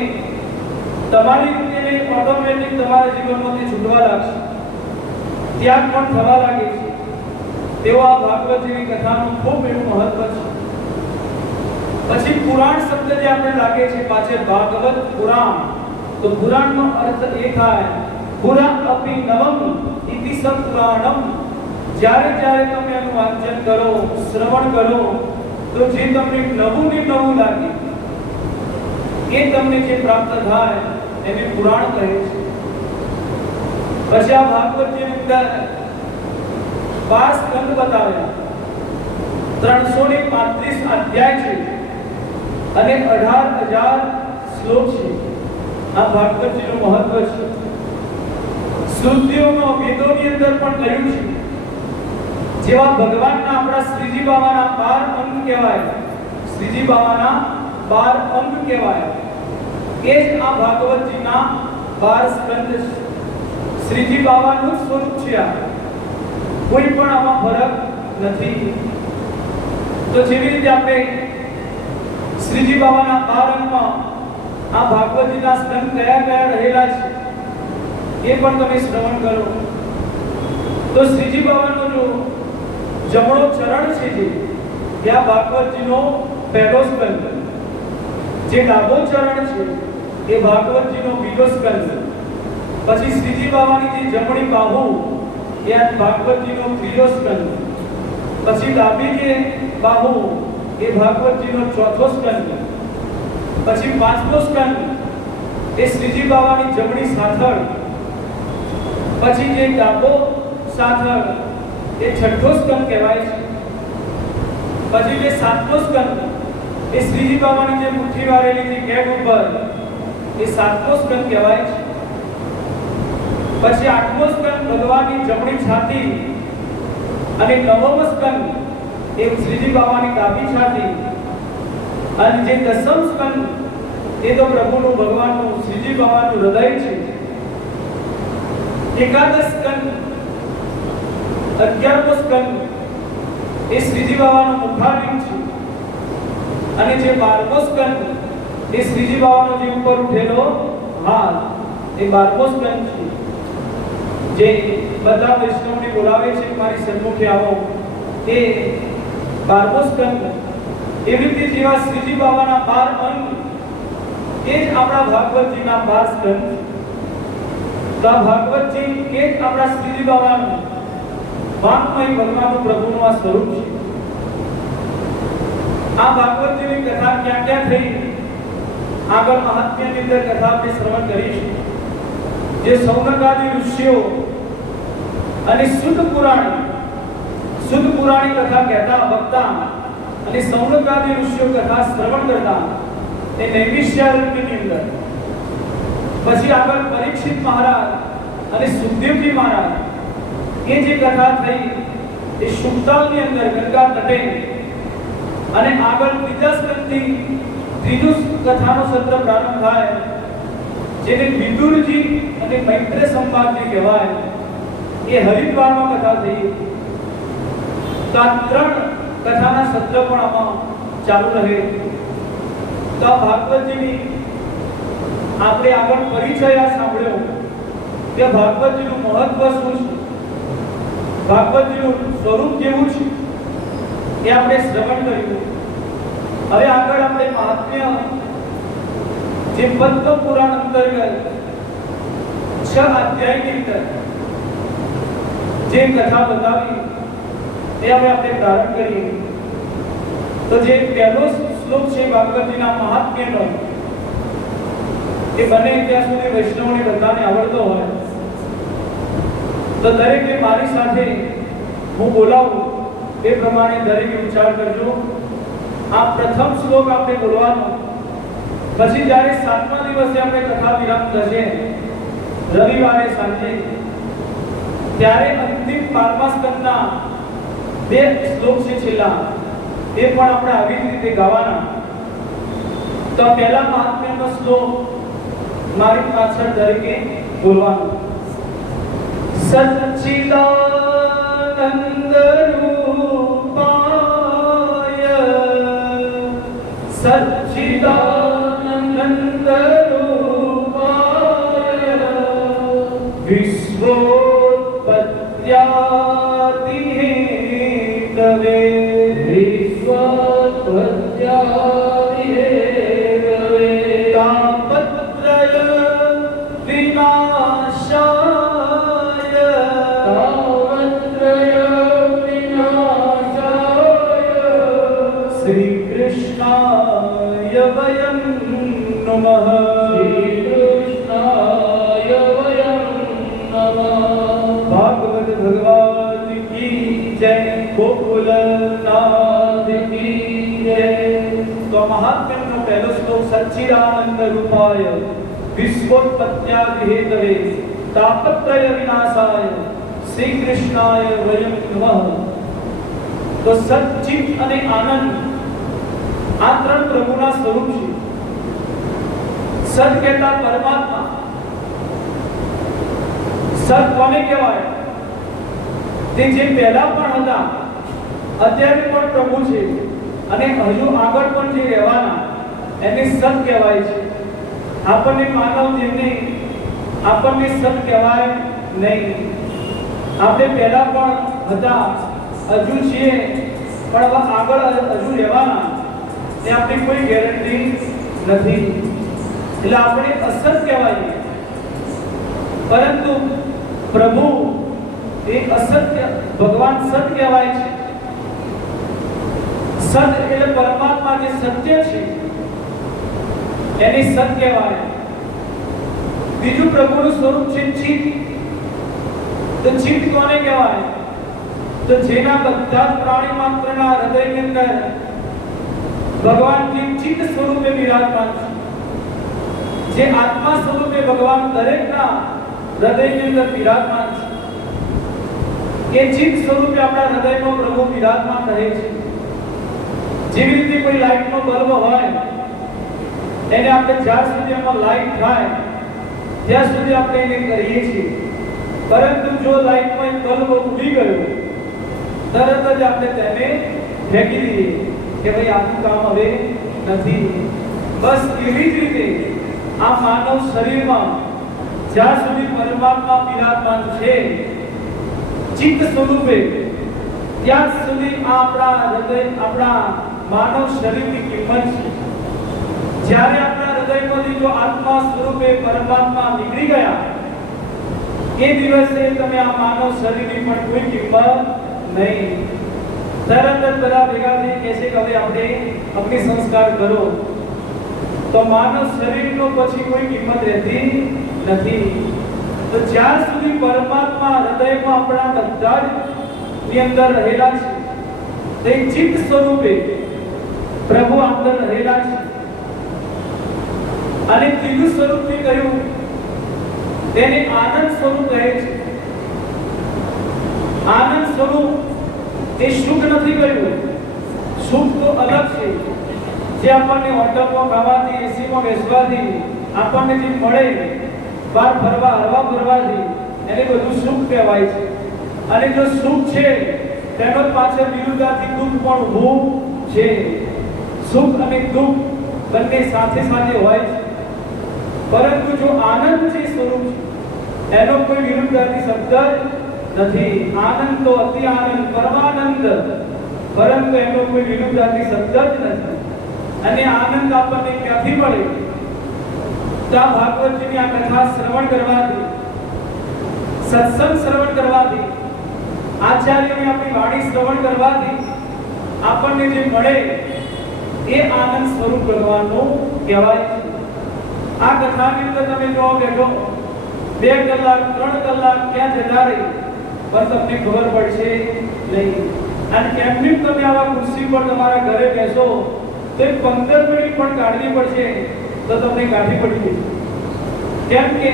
તમારી રીતે ઓટોમેટિક તમારા જીવનમાંથી છૂટવા લાગશે, ત્યાગ પણ થવા લાગે છે. તેવો આ ભાગવતજીની કથાનું ખૂબ એવું મહત્વ છે. પછી પુરાણ શબ્દ જે આપણે લાગે છે પાછળ ભાગવત પુરાણ, તો પુરાણનો અર્થ એ થાય પુરા અપી નવમ ઇતિ સત્પુરાણમ. જ્યારે જ્યારે તમે એનું વાંચન કરો, શ્રવણ કરો, તો જે તમને નવું ને નવું લાગે, એ તમને જે પ્રાપ્ત થાય એને પુરાણ કહે છે. પછી આ ભાગવતજીની અંદર 12 સ્કંદ બતાવ્યા, 335 અધ્યાય છે અને 18,000 શ્લોક છે. આ ભાગવતજીનું મહત્વ છે. શ્રુતિઓનો વેદોની અંદર પણ કહ્યું છે, જેવા ભગવાનના આપણા શ્રીજી બાવાના 12 અંગ કહેવાય, શ્રીજી બાવાના 12 અંગ કહેવાય, એ જ આ ભાગવતજીના 12 સ્કંદ છે. શ્રીજી બાવાનું સ્વરૂપ છે આ, કોઈ પણ આમાં ફરક નથી. તો જેવી રીતે આપણે શ્રીજી બાવાના 12 અંગમાં આ ભાગવતજીના સ્કંદ કયા કયા રહેલા છે એ પણ તમે શ્રવણ કરો, તો શ્રીજી બાવાનો જો જમણો ચરણ છે, જે આ ભાગવતજીનો પહેલો સ્કંદ, જે ડાબો ચરણ છે એ ભાગવતજીનો બીજો સ્કંદ, પછી શ્રીજી બાવાની જે જમણી બાહુ એ આ ભાગવતજીનો ત્રીજો સ્કંદ, પછી ડાબી જે બાહુ એ ભાગવતજીનો ચોથો સ્કંદ, પછી પાંચમો સ્કંદ એ શ્રીજી બાવાની જમણી સાથળ, પછી જે ડાબો સાથળ એ છઠ્ઠો સ્કંદ કહેવાય છે, પછી જે સાતમો સ્કંદ એ શ્રીજી બાવાની જે મુઠ્ઠી વાળેલી જે કેપ ઉપર એ સાતમો સ્કંદ કહેવાય છે, પછી આઠમો સ્કંદ ભગવાનની જમણી છાતી અને નવમો સ્કંદ એ શ્રીજી બાવાની ડાબી છાતી, અને જે દસમ સ્કંદ એ તો પ્રભુનું ભગવાનનું શ્રીજી બાવાનું હૃદય છે. એકાદશ સ્કંદ 11મો સ્કંદ એ શ્રીજી બાવાનું મુખાલિંગ છે, અને જે 12મો સ્કંદ એ શ્રીજી બાવાનો જે ઉપર ઉઠેલો હાથ એ 12મો સ્કંદ છે. જે બધા વૈષ્ણવને બોલાવે છે મારી સન્મુખે આવો, એ 12મો સ્કંદ. એવી રીતે જેવા શ્રીજી બાવાના 12 અંગ એ જ આપણા ભાગવતજીના 12 સ્કંદ. તો આ ભાગવતજી એ જ આપણા શ્રીજી બાવાનું વાંકમય ભગવાનનું પ્રભુનું આ સ્વરૂપ છે. આ ભાગવતજીની કથા ક્યાં ક્યાં થઈ, આગળ મહાત્મ્યની અંદર કથા આપણે શ્રવણ કરીશું. જે સૌનકાદી ઋષિઓ અને શુદ્ધ પુરાણી કથા કહેતા વક્તા અને સૌનકાદી ઋષિઓ કથા શ્રવણ કરતા એ નૈમિષારણ્યની અંદર. પછી આગળ પરીક્ષિત મહારાજ અને સુખદેવજી મહારાજ એ જે કથા થઈ એ શુક્તાલની અંદર ગંગા તટે, અને આગળ ત્રીજા સ્કંદથી ત્રીજું કથાનો સત્ર પ્રારંભ થાય, જેને વિદુરજી અને મૈત્રેય સંવાદ જે કહેવાય, એ હરિદ્વારમાં કથા થઈ. તો આ 3 કથાના સત્ર પણ આમાં ચાલુ રહે. તો આ ભાગવતજીની આપણે આગળ પરિચય સાંભળ્યો કે ભાગવતજીનું મહત્વ શું છે, ભાગવતજીનું સ્વરૂપ કેવું છે, એ આપણે શ્રવણ કર્યું. હવે આગળ આપણે મહાત્મ્ય જે પદ્મ પુરાણ અંતર્ગત 6 અધ્યાયની અંદર જે કથા બતાવી એ હવે આપણે પ્રારંભ કરીએ. તો જે પહેલો શ્લોક છે ભાગવતજીના મહાત્મ્યનો, એ બને ત્યાં સુધી વૈષ્ણવને બધાને આવડતો હોય તો દરેકે મારી સાથે હું બોલાવું એ પ્રમાણે દરેકે ઉચ્ચાર કરજો. આ પ્રથમ શ્લોક આપણે બોલવાનો. પછી જ્યારે 7મા દિવસે આપણે કથા વિરામ થશે રવિવારે સાંજે, ત્યારે અંતિમ 12મા સ્કંદના 2 શ્લોક છે છેલ્લા, એ પણ આપણે આવી રીતે ગાવાના. તો પહેલા મહાત્મ્યનો શ્લોક મારી પાછળ દરેકે બોલવાનો. સચ્ચિદાનંદ રૂપાય સચ્ચિદાનંદ રૂપાય વિશ્વોત્પત્યાદિ હેતવે વિશ્વોત્પત્યાદિ હેતવે તાપત્રય વિનાશાય તાપત્રય વિનાશાય શ્રી કૃષ્ણાય વયં નમઃ શ્રી કૃષ્ણાય વયં નમઃ. ભાગવત ભગવાન કી જય, ગોકુલનાથ કી જય. તો મહાત્મ્યનો પહેલો શ્લોક સચ્ચિદાનંદ રૂપાય વિશ્વોત્પત્યાદિ હેતવે તાપત્રય વિનાશાય શ્રી કૃષ્ણાય વયં નમઃ. તો સચ્ચિત અને આનંદ આ ત્રણ પ્રભુના સ્વરૂપ છે. સત કહેતા પરમાત્મા. સત કોને કહેવાય? તે જે પહેલા પણ હતા, અત્યારે પણ પ્રભુ છે અને હજુ આગળ પણ જે રહેવાના, એને સત કહેવાય છે. આપણને માનવ જેમને આપણને સત કહેવાય નહીં. આપણે પહેલા પણ હતા, હજુ છીએ, પણ હવે આગળ હજુ રહેવાના, એ આપણી કોઈ ગેરંટી નથી. એટલે આપણે અસત કહેવાય. પરંતુ પ્રભુ એ અસત્ય, ભગવાન સત કહેવાય છે. સત એટલે પરમાત્મા જે સત્ય છે એની સત કહેવાય. બીજું પ્રભુનું સ્વરૂપ છે ચિત્ત. તો ચિત્ત કોને કહેવાય? તો જેના બધા જ પ્રાણી માત્રના હૃદયની અંદર ભગવાન જે ચિત્ત સ્વરૂપે વિરાજમાન છે, જે આત્મા સ્વરૂપે ભગવાન દરેકના હૃદયની અંદર વિરાજમાન છે, એ ચિત્ત સ્વરૂપે આપણા હૃદયમાં પ્રભુ વિરાજમાન રહે છે. જેવી રીતે કોઈ લાઈટનો બલ્બ હોય, એને આપણે જ્યાં સુધી એમાં લાઈટ થાય ત્યાં સુધી આપણે એને કરીએ છીએ. પરંતુ જો લાઈટમાં એક બલ્બ ઉડી ગયો, તરત જ આપણે તેને ફેંકી દઈએ કે ભાઈ આનું કામ હવે નથી. બસ એવી જ રીતે આ માનવ શરીરમાં જ્યાં સુધી પરમાત્મા વિરાજમાન છે ચિત્ત સ્વરૂપે, ત્યાં સુધી આપણા હૃદય, આપણા માનવ શરીરની કિંમત છે. જ્યારે આપણા હૃદયમાંથી જો આત્મા સ્વરૂપે પરમાત્મા નીકળી ગયા, એ દિવસે તમે આ માનવ શરીરની પણ કોઈ કિંમત નહીં. તરત જ બધા ભેગા થઈ કહે છે કે હવે આપણે અગ્નિ સંસ્કાર કરો. તો માનવ શરીરનો પછી કોઈ કિંમત રહેતી નથી. તો જ્યાં સુધી પરમાત્મા હૃદયમાં આપણા બધા ની અંદર રહેલા છે, તે ચિત્ત સ્વરૂપે પ્રભુ અંદર રહેલા છે. અને ત્રીજું સ્વરૂપ થી કહ્યું તેને આનંદ સ્વરૂપ કહે છે. આનંદ સ્વરૂપ એ સુખ નથી કહ્યું. સુખ તો અલગ છે. જે આપણને હોટલમાં ખાવાથી, એસીમાં બેસવાથી આપણને જે મળે, બહાર ફરવા, હરવા ફરવાથી, એને બધું સુખ કહેવાય છે. અને જો સુખ છે તેનો પાછળ વિરુદ્ધાર્થી દુઃખ પણ ઊભું છે. સુખ અને દુઃખ બંને સાથે સાથે હોય છે. પરંતુ જો આનંદ છે સ્વરૂપ છે, એનો કોઈ વિરુદ્ધાર્થી શબ્દ નથી. આનંદ તો અતિ આનંદ, પરમાનંદ, પરંતુ એનો કોઈ વિરુદ્ધાર્થી શબ્દ જ નથી. અને આનંદ આપણને ક્યાંથી મળે? તો આ ભાગવતજીની આ કથા શ્રવણ કરવાથી, સત્સંગ શ્રવણ કરવાથી, આચાર્યની આપણી વાણી શ્રવણ કરવાથી આપણને જે મળે એ આનંદ સ્વરૂપ ભગવાનનું કહેવાય છે. આ કથાની અંદર તમે જો બેઠો 2 કલાક 3 કલાક ક્યાં જતા રહી પણ તમને ખબર પડશે નહીં। અને કેમની તમે આવા ખુરશી પર તમારા ઘરે બેસો તો 15 મિનિટ પણ કાઢવી પડશે તો તમને કાઢી પડી જશે। કેમ કે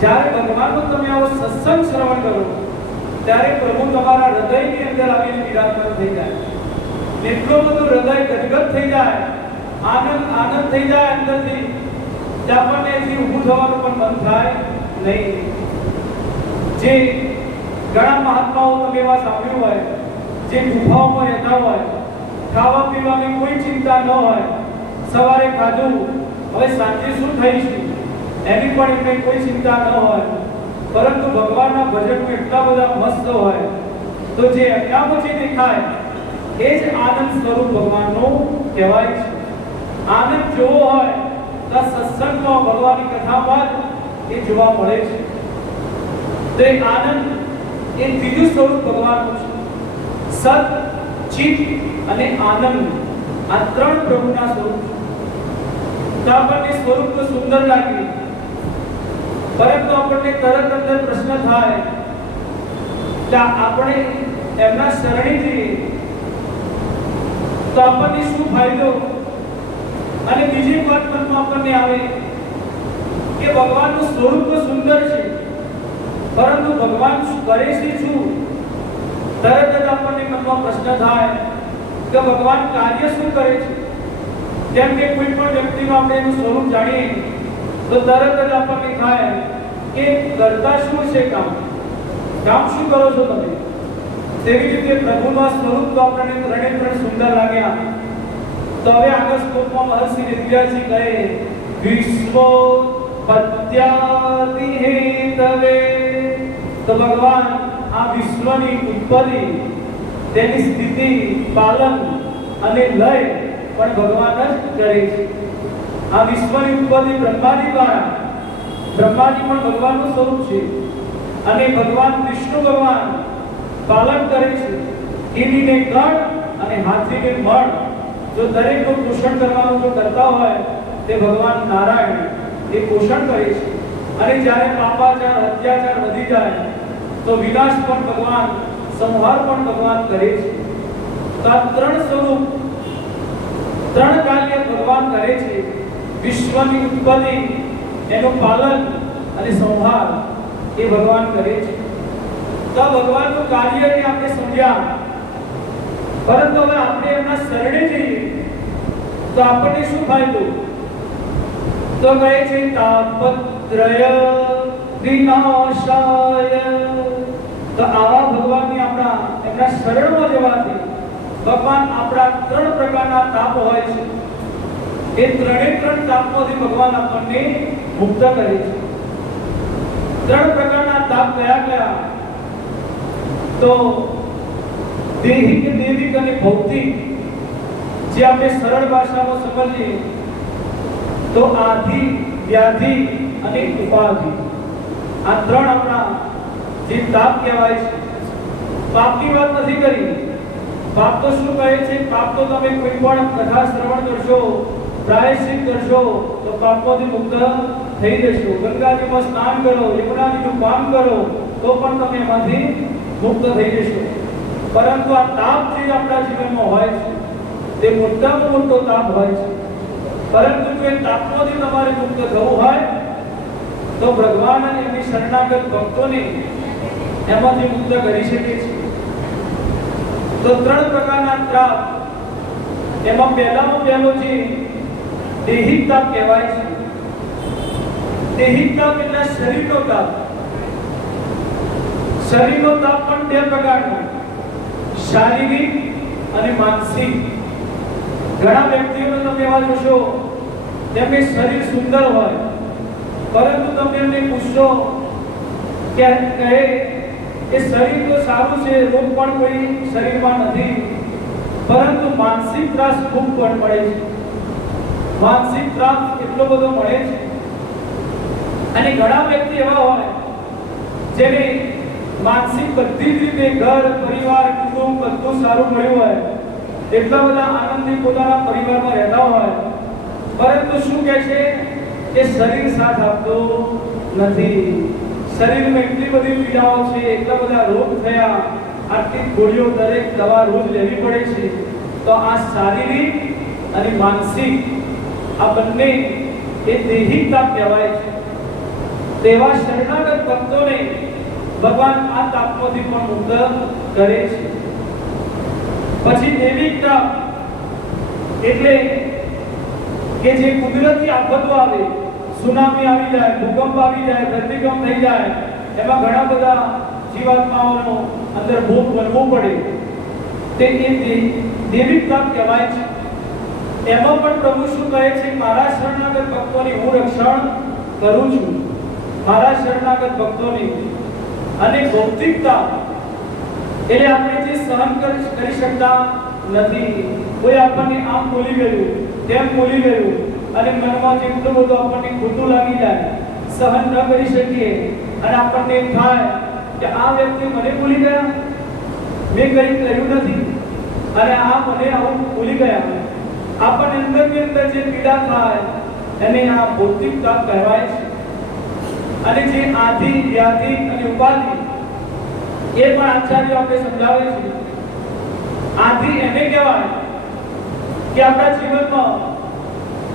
જ્યારે ભગવાનનો તમે આવો સત્સંગ શ્રવણ કરો ત્યારે પ્રભુ તમારા હૃદયની અંદર આવીને વિરાજમાન થઈ જાય। એટલો બધો હૃદય ગદગદ થઈ જાય, આનંદ થઈ જાય અંદરથી કે આપણને એથી ઊભું થવાનું પણ મન થાય નહીં। જે ઘણા મહાત્માઓ તમે એવા સાંભળ્યું હોય જે ગુફાઓમાં રહેતા હોય, ખાવા પીવાની કોઈ ચિંતા ન હોય, સવારે ખાધું હવે સાંજે શું થઈશું એની પણ એમને કોઈ ચિંતા ન હોય, પરંતુ ભગવાનના ભજનમાં એટલા બધા મસ્ત હોય તો જે એમનામાં જે દેખાય એ જ આનંદ સ્વરૂપ ભગવાનનો કહેવાય છે। આનંદ જોવો હોય તો સત્સંગમાં ભગવાનની કથામાં એ જોવા મળે છે। તો એ આનંદ એ ત્રીજું સ્વરૂપ ભગવાનનું છે। સત, ચિત અને આનંદ આ 3 પ્રભુના સ્વરૂપ છે। તો આપણને સ્વરૂપ તો સુંદર લાગે, પરંતુ આપણને તરત અંદર પ્રશ્ન થાય કે આપણે એમના શરણે જઈએ તો આપણને શું ફાયદો? અને બીજી વાત મનમાં આપણને આવે કે ભગવાનનું સ્વરૂપ તો સુંદર છે, પરંતુ ભગવાન શું કરે છે? શું તરત જ આપણને મનમાં પ્રશ્ન થાય કે ભગવાન કાર્ય શું કરે છે? જેમ કે કોઈ પણ વ્યક્તિનું આપણે એનું સ્વરૂપ જાણીએ તો તરત જ આપણને થાય કે કરતા શું છે કામ શું કરો છો તમે? તેવી રીતે પ્રભુનું સ્વરૂપ તો આપણને ત્રણે સુંદર લાગ્યા। તો હવે આગળ શ્લોકમાં મહર્ષિ વેદવ્યાસજી કહે વિશ્વોત્પત્યાદિ હેતવે, તો ભગવાન આ વિશ્વની ઉત્પત્તિ, તેની સ્થિતિ, પાલન અને લય પણ ભગવાન જ કરે છે। આ વિશ્વની ઉત્પત્તિ બ્રહ્માજી દ્વારા, બ્રહ્માજી પણ ભગવાનનું સ્વરૂપ છે અને ભગવાન વિષ્ણુ ભગવાન પાલન કરે છે। ગિરીને ગણ અને હાથીને મણ જો દરેકનું પોષણ કરવાનું જો કરતા હોય તે ભગવાન નારાયણ એ પોષણ કરે છે। અને જ્યારે પાપાચાર અત્યાચાર વધી જાય તો વિનાશ પણ ભગવાન, સંહાર પણ ભગવાન કરે છે। તો આ 3 સ્વરૂપ, 3 કાર્ય ભગવાન કરે છે। વિશ્વની ઉત્પત્તિ, એનું પાલન અને સંહાર એ ભગવાન કરે છે। તો ભગવાનનું કાર્ય એ આપણે સમજ્યા, પરંતુ હવે આપણે એમના શરણે જઈએ તો આપણને શું ફાયદો? તો કહે છે તાપત્રય વિનાશાય। તો આવા ભગવાનની એમના શરણમાં જવાથી ભગવાન આપણા 3 પ્રકારના તાપ હોય છે, એ 3 તાપમાંથી ભગવાન આપણને મુક્ત કરે છે। 3 પ્રકારના તાપ કયા? તો દેહિક, દેવિક અને ભૌતિક, જે આપણે સરળ ભાષામાં સમજીએ તો આધિ, વ્યાધિ અને ઉપાધિ, આ 3 આપણા જે તાપ કહેવાય છે। પાપની વાત નથી કરી। પાપ તો શું કહે છે? પાપ તો તમે કોઈ પણ કથા શ્રવણ કરશો, પ્રાયશ્ચિત કરશો તો પાપમાંથી મુક્ત થઈ જશો। ગંગાજીમાં સ્નાન કરો, યમુનાજીનું પાન કરો તો પણ તમે એમાંથી મુક્ત થઈ જશો। પરંતુ આ તાપ જે આપણા જીવનમાં હોય છે તે મોટામાં મોટો તાપ હોય છે। પરંતુ જો એ તાપમાંથી તમારે મુક્ત થવું હોય તો ભગવાન અને એમની શરણાગત ભક્તોને એમાંથી મુક્ત કરી શકે છે। તો 3 પ્રકારના તાપ, એમાં પહેલો છે દેહિક તાપ કહેવાય છે। દેહિક તાપ એટલે શરીરનો તાપ। શરીરનો તાપ પણ 2 પ્રકારનો, શારીરિક અને માનસિક। ઘણા વ્યક્તિઓને તમે એવા જોશો તેમનું શરીર સુંદર હોય, પરંતુ તમે એમને પૂછશો કે કહે એ શરીર તો સારું છે, રોગ પણ કોઈ શરીરમાં નથી, પરંતુ માનસિક ત્રાસ ખૂબ પણ મળે છે। માનસિક ત્રાસ એટલો બધો મળે છે। અને ઘણા વ્યક્તિ એવા હોય જેને માનસિક બધી જ રીતે ઘર, પરિવાર, કુટુંબ બધું સારું મળ્યું હોય, એટલા બધા આનંદથી પોતાના પરિવારમાં રહેતા હોય, પરંતુ શું કહે છે કે શરીર સાથ આપતું નથી. શરીરમાં એટલી બધી પીડાઓ છે, એટલા બધા રોગ થયા, આટલી ગોળીઓ દરેક દવા રોજ લેવી પડે છે. તો આ શારીરિક અને માનસિક આ બંને એ દેહિક તાપ કહેવાય છે. તેવા શરણાગત ભક્તોને ભગવાન આ તાપમાંથી પણ મુક્ત કરે છે. પછી દૈવિક તાપ એટલે કે જે કુદરતી આફતો આવે, સુનામી આવી જાય, ભૂકંપ આવી જાય, ધરતીકંપ થઈ જાય, એમાં ઘણા બધા જીવાત્માઓનો અંદર ભોગ બનવો પડે, તે દૈવિક તાપ કહેવાય છે. એમાં પણ પ્રભુ શું કહે છે? મારા શરણાગત ભક્તોની હું રક્ષણ કરું છું, મારા શરણાગત ભક્તોની. અને ભૌતિક તાપ એટલે આપણે જે સહન કરી શકતા નથી. કોઈ આપણને આમ બોલી ગયું, તેમ બોલી ગયું, અને મનમાં જેટલું બધું આપણને ખોટું લાગી જાય, સહન ન કરી શકીએ, અને આપણને એમ થાય કે આ વ્યક્તિ મને ભૂલી ગયા, મેં કંઈ કર્યું નથી, અને આ મને આવું ભૂલી ગયા. આપણને અંદરની અંદર જે પીડા થાય એને આ ભૌતિક તાપ કહેવાય છે. અને જે આધિ, વ્યાધિ અને ઉપાધિ એ પણ આચાર્ય આપણે સમજાવે છે. આધિ એને કહેવાય કે આપણા જીવનમાં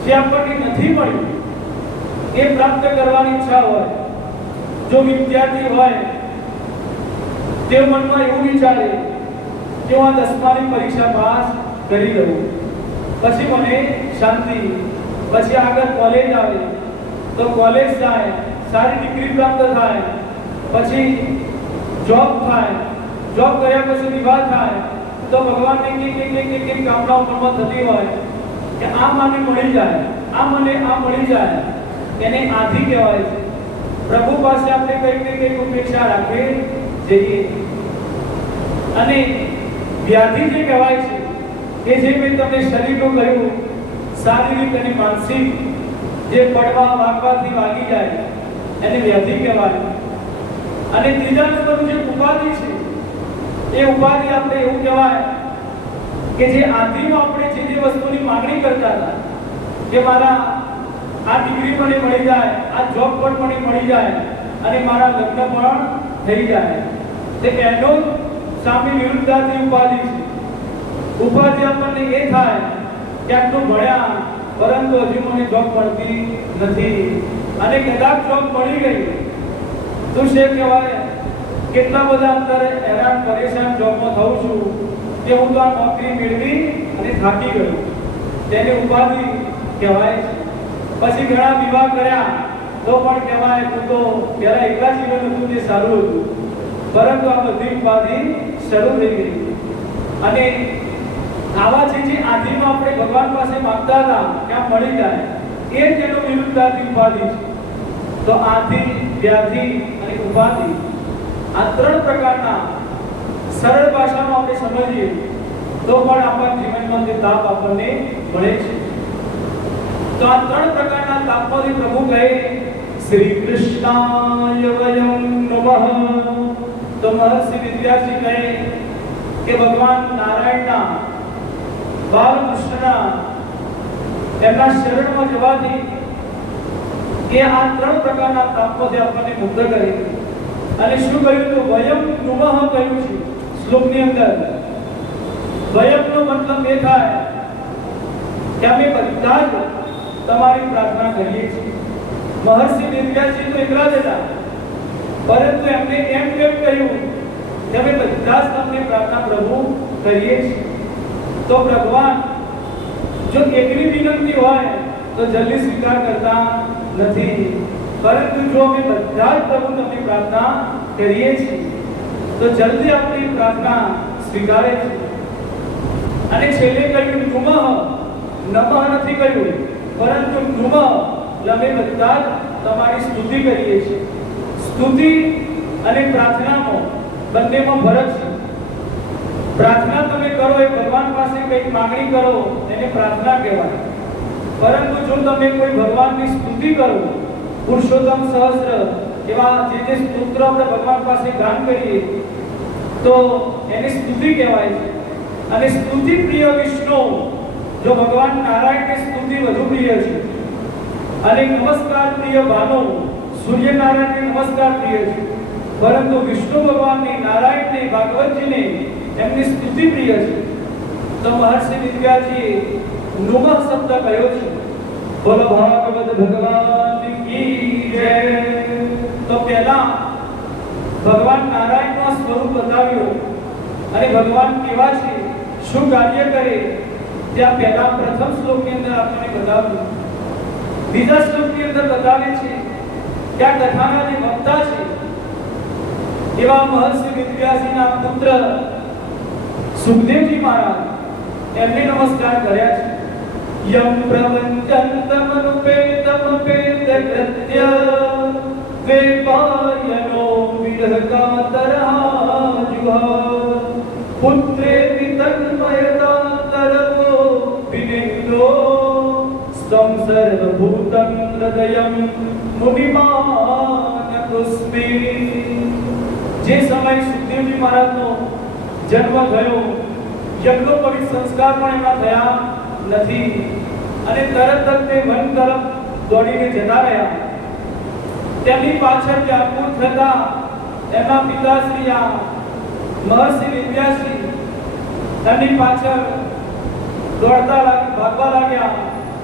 જે આપણને નથી મળ્યું એ પ્રાપ્ત કરવાની ઈચ્છા હોય. જો વિદ્યાર્થી હોય તે મનમાં એવું વિચારે કે હું 10માની પરીક્ષા પાસ કરી લઉં, પછી મને શાંતિ, પછી આગળ કોલેજ આવે તો કોલેજ જાય, સારી ડિગ્રી પ્રાપ્ત થાય, પછી જોબ થાય, જોબ કર્યા પછી વિવાહ થાય, તો ભગવાનને કે કામનાઓ મનમાં થતી હોય કે આ મને મળી જાય, આ મને આ મળી જાય, એને આધિ કહેવાય છે. પ્રભુ પાસે આપણે કંઈક ને કંઈક અપેક્ષા રાખી જઈએ. અને વ્યાધિ જે કહેવાય છે કે જે મેં તમને શરીરનું કહ્યું, શારીરિક અને માનસિક જે પડવા વાગવાથી વાગી જાય એને વ્યાધિ કહેવાય. અને ત્રીજા નંબરનું જે ઉપાધિ છે એ ઉપાધિ આપણે એવું કહેવાય કે જે આધિમાં આપણે જે વસ્તુની માંગણી કરતા હતા કે મારા આ ડિગ્રી મને મળી જાય, આ જોબ પણ મને મળી જાય, અને મારા લગ્ન પણ થઈ જાય, તે એનો સામે વિરુદ્ધાર્થી ઉપાધિ છે. ઉપાધિ આપણને એ થાય કે આટલું ભણ્યા પરંતુ હજી મને જોબ મળતી નથી, અને કદાચ જોબ મળી ગઈ તો શું કહેવાય, કેટલા બધા અંદર હેરાન પરેશાન જોબમાં થઉં છું કે હું તો આ નોકરી મેળવી અને થાકી ગયો, તેને ઉપાધિ કહેવાય છે. પછી ઘણા વિવાહ કર્યા તો પણ કહેવાય હું તો પહેલા એકલા જીવન હતું તે સારું હતું, પરંતુ આ બધી ઉપાધિ શરૂ થઈ ગઈ. અને આવા જે આધિમાં આપણે ભગવાન પાસે માંગતા હતા કે આ મળી જાય, એ જ એનો વિરુદ્ધાર્થી ઉપાધિ છે. તો આધિ, વ્યાધિ અને ઉપાધિ આ ત્રણ પ્રકારના સરળ ભાષામાં આપણે સમજીએ તો પણ આપણા જીવનમાં જે તાપ આપણને મળે છે. તો આ ત્રણ પ્રકારના તાપમાંથી પ્રભુ કહે શ્રી કૃષ્ણાય વયમ નમઃ. તો મહર્ષિ વિદ્યાર્થી કહે કે ભગવાન નારાયણના, બાલકૃષ્ણના એમના શરણમાં જવાથી એ આ ત્રણ પ્રકારના તાપમાંથી આપણને મુક્ત કરે. અને શું કહ્યું? તો વયમ નમઃ કહ્યું છે શ્લોકની અંદર. વયમનો મતલબ એ થાય કે અમે બધા જ તમારી પ્રાર્થના કરીએ છીએ. મહર્ષિ વેદવ્યાસજી તો એકલા જ હતા, પરંતુ એમને એમ કેમ કહ્યું કે અમે બધા જ તમને પ્રાર્થના પ્રભુ કરીએ છીએ. તો ભગવાન જો એકની વિનંતી હોય તો જલ્દી સ્વીકાર કરતા નથી, પરંતુ જો અમે બધા જ પ્રભુ તમને પ્રાર્થના કરીએ છીએ તો જલ્દી આપણી પ્રાર્થના સ્વીકારે છે. અને છેલ્લે કહ્યું નમઃ, નમઃ નથી કહ્યું, પરંતુ નમઃ અમે બધા જ તમારી સ્તુતિ કરીએ છીએ. સ્તુતિ અને પ્રાર્થનામાં બંનેમાં ફરક છે. પ્રાર્થના તમે કરો એ ભગવાન પાસે કંઈક માંગણી કરો એને પ્રાર્થના કહેવાય, પરંતુ જો તમે કોઈ ભગવાનની સ્તુતિ કરો, પુરુષોત્તમ સહસ્ત્ર એવા જે સ્તોત્ર આપણે ભગવાન પાસે ગાન કરીએ તો એને સ્તુતિ કહેવાય છે. અને સ્તુતિ પ્રિય વિષ્ણુ, જો ભગવાન નારાયણની સ્તુતિ વધુ પ્રિય છે, અને નમસ્કાર પ્રિય ભાનો સૂર્યનારાયણને નમસ્કાર પ્રિય છે, પરંતુ વિષ્ણુ ભગવાનની, નારાયણને, ભાગવતજીને એમની સ્તુતિ પ્રિય છે. તો મહર્ષિ વિદ્યાજીએ નમઃ શબ્દ કહ્યો છે. બોલો ભાગવત ભગવાન કી જય. તો પહેલા ભગવાન નારાયણનું સ્વરૂપ બતાવ્યું અને ભગવાન કેવા છે, શું કાર્ય કરે, ત્યાં પહેલા પ્રથમ શ્લોકની અંદર આપણને બતાવ્યું. બીજા શ્લોકની અંદર બતાવે છે કે આ કથાના જે વક્તા છે એવા મહર્ષિ વેદવ્યાસજીના પુત્ર સુખદેવજી મહારાજ એમને નમસ્કાર કર્યા છે. યમ પ્રવંચંતમનુપેતમપેતકૃત્ય વેપાયનો વિરહકાતરહાજુહા પુત્રેતિ તન્મયતાતરવો વિનેન્દ્રો સ્તમ સર્વભૂતં હૃદયં મુનિમાનતુસ્મે. જે સમય સુખદેવજી મહારાજનો જન્મ થયો, યજ્ઞોપવિત સંસ્કાર પણ એમાં થયા નથી અને તરત જ તે વન તરફ દોડીને જતા રહ્યા. તેમની પાછળ વ્યાકુળ થતા એમના પિતાશ્રી મહર્ષિ વેદવ્યાસજી એમની પાછળ ભાગવા લાગ્યા.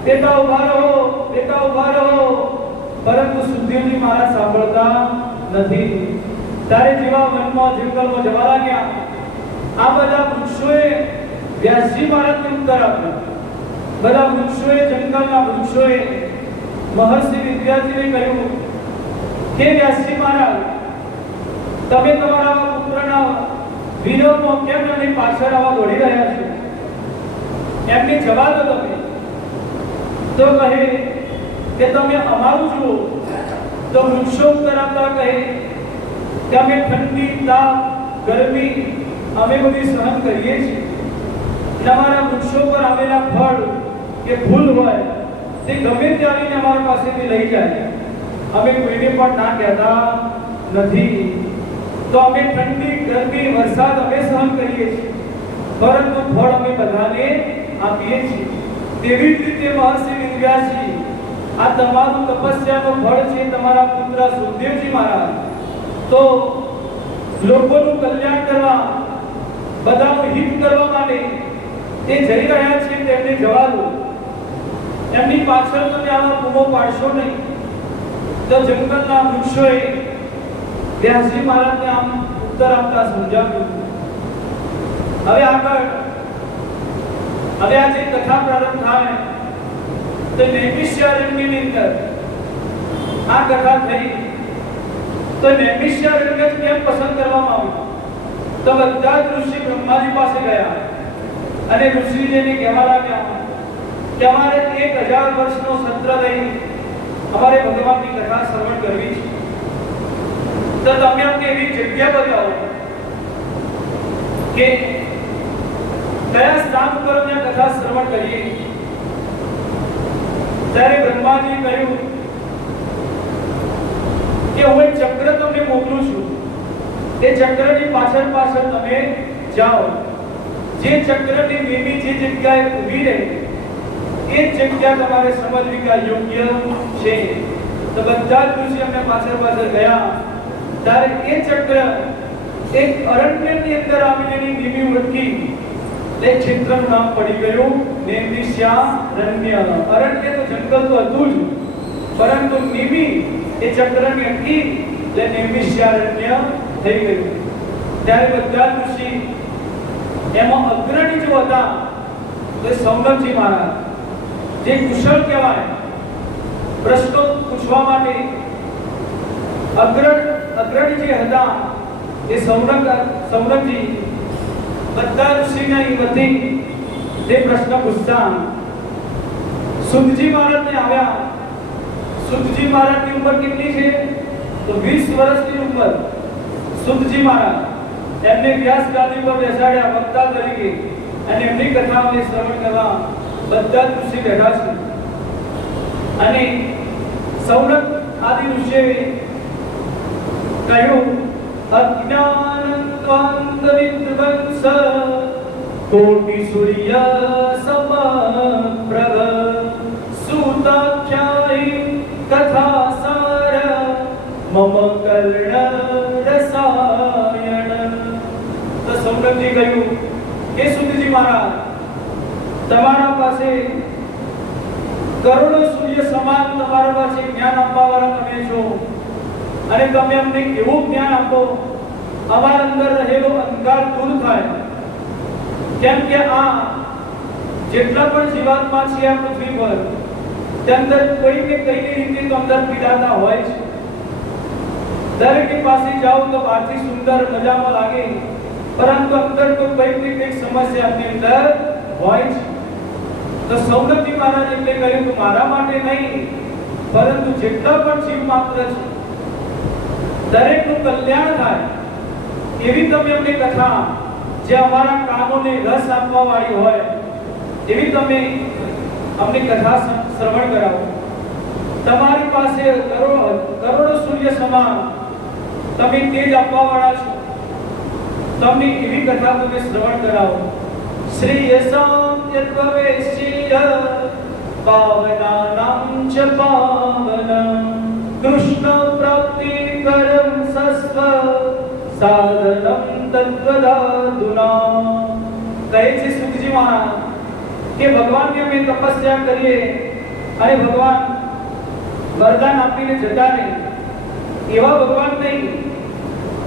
બેટા ઉભા રહો, બેટા ઉભા રહો, પરંતુ સુખદેવજી મહારાજ સાંભળતા નથી. ત્યારે જેવા વનમાં જંગલમાં જવા લાગ્યા, આ બધા વૃક્ષોએ વ્યાસજી મહારાજને ઉત્તર આપ્યો. બધા વૃક્ષોએ, જંગલના વૃક્ષોએ મહર્ષિ વિદ્યાર્થીને કહ્યું કે વ્યાસજી મહારાજ, તમે તમારા પુત્રના વિરોધમાં કેમ એમની પાછળ આવા દોડી રહ્યા છો? એમને જવા દો. તમે તો કહે કે તમે અમારું જુઓ. તો વૃક્ષો ઉત્તર આપતા કહે કે અમે ઠંડી, તાપ, ગરમી અમે બધી સહન કરીએ છીએ. તમારા વૃક્ષો પર આવેલા ફળ કે ફૂલ હોય તે ગમે તે આવીને અમારા પાસેથી લઈ જાય. અમે કોઈને પણ ના કહેતા નથી. તો અમે ઠંડી, ગરમી, વરસાદ અમે સહન કરીએ છીએ, પરંતુ ફળ અમે બધાને આપીએ છીએ. તેવી જ રીતે મહર્ષિ વેદવ્યાસજી, આ તમારું તપસ્યાનું ફળ છે તમારા પુત્ર સુખદેવજી મહારાજ. તો લોકોનું કલ્યાણ કરવા, બધાનું હિત કરવા માટે તે જઈ રહ્યા છે. તેમને જવા દો. એમની પાછળ તમે આવા બૂમો પાડશો નહીં. તો જંગલના વૃક્ષોએ વ્યાસજી મહારાજને આમ ઉત્તર આપતા સમજાવ્યું. હવે આગળ આ જે કથા પ્રારંભ થાય તો નૈમિષારણ્યની અંદર આ કથા થઈ. તો નૈમિષારણ્ય કેમ પસંદ કરવામાં આવ્યું? તો બધા ઋષિ બ્રહ્માજી પાસે ગયા અને ઋષિજીને કહેવા લાગ્યા કે અમારે 1000 વર્ષનો સત્ર લઈ અમારે ભગવાનની કથા શ્રવણ કરવી છે. તો તમે અમને એવી જગ્યા બતાવો કે કયા સ્થાન ઉપર અમે કથા શ્રવણ કરીએ. ત્યારે બ્રહ્માજી કહ્યું કે હું એક ચક્ર તમને મોકલું છું. એ ચક્રની પાછળ પાછળ તમે જાઓ. જે ચક્રની બેબી જે જગ્યાએ ઊભી રહે એ જગ્યા તમારે સમજવી કે યોગ્ય છે. તો બધા જ ઋષિ અમને પાછળ પાછળ ગયા. ત્યારે એ ચક્ર એક અરણ્યની અંદર આવીને નિમી ઉડકી એ ક્ષેત્રનું નામ પડી ગયું નૈમિષારણ્ય. અરણ્ય તો જંગલ તો હતું જ, પરંતુ નિમી એ ચક્રની અટકી એટલે નૈમિષારણ્ય થઈ ગયું. ત્યારે બધા ઋષિ એમાં અગ્રણી જો હતા તો સૌનકજી મહારાજ, જે કુશળ કહેવાય પ્રશ્નો પૂછવા માટે અગ્રણી જે હતા એ સૌનકજી બધા ઋષિના વતી તે પ્રશ્ન પૂછતા. સુતજી મહારાજને આવ્યા. સુતજી મહારાજની ઉંમર કેટલી છે? તો 20 વર્ષની ઉંમર. સુતજી મહારાજ એમને વ્યાસ ગાદી પર બેસાડ્યા વક્તા તરીકે અને એમની કથાઓને શ્રવણ કરવા બધા ઋષિ બેઠા છે. અને સૌનક આદિ ઋષિએ કહ્યું અજ્ઞાન ત્વાંત વિદ્વંસ કોટિ સૂર્ય સમપ્રભ સુતાખ્યાયિ મમ કર્ણ રસાયણ. તો સૌનકજી કહ્યું કે સુતજી મહારાજ, તમારા પાસે કરોડો સૂર્ય સમાન તમારા પાસે જ્ઞાન આપવાવાળા તમે છો, અને તમે અમને એવું જ્ઞાન આપો અમારા અંદર રહેલો અંધકાર દૂર થાય. કેમ કે આ જેટલા પણ જીવાત્મા છે આ પૃથ્વી પર, તે અંદર કોઈ કે કઈ રીતે તો અંદર પીડાતા હોય છે. દરેકની પાસે જાઓ તો બહારથી સુંદર મજામાં લાગે, પરંતુ અંદર તો કઈક ને કઈક સમસ્યા આપની અંદર હોય છે. તો સૌનકજી મહારાજ એટલે કહ્યું કે મારા માટે નહીં, પરંતુ જેટલા પણ જીવ માત્ર છે દરેકનું કલ્યાણ થાય એવી તમે અમને કથા, જે અમારા કાનોને રસ આપવા વાળી હોય એવી તમે અમને કથા શ્રવણ કરાવો. તમારી પાસે કરોડો સૂર્ય સમાન તમે તેજ આપવા વાળા છો, તમને એવી કથા તમે શ્રવણ કરાવો. શ્રી યસામ યત્વવેશ્ય પાવનાનાં ચ પાવનં કૃષ્ણ પ્રાપ્તિ કરમ સસ્વ સાધનમ તદ્વદાધુના. કહે છે સુખજી મહારાજ કે ભગવાનની અમે તપસ્યા કરીએ અને ભગવાન વરદાન આપીને જતા નહીં, એવા ભગવાન નહીં,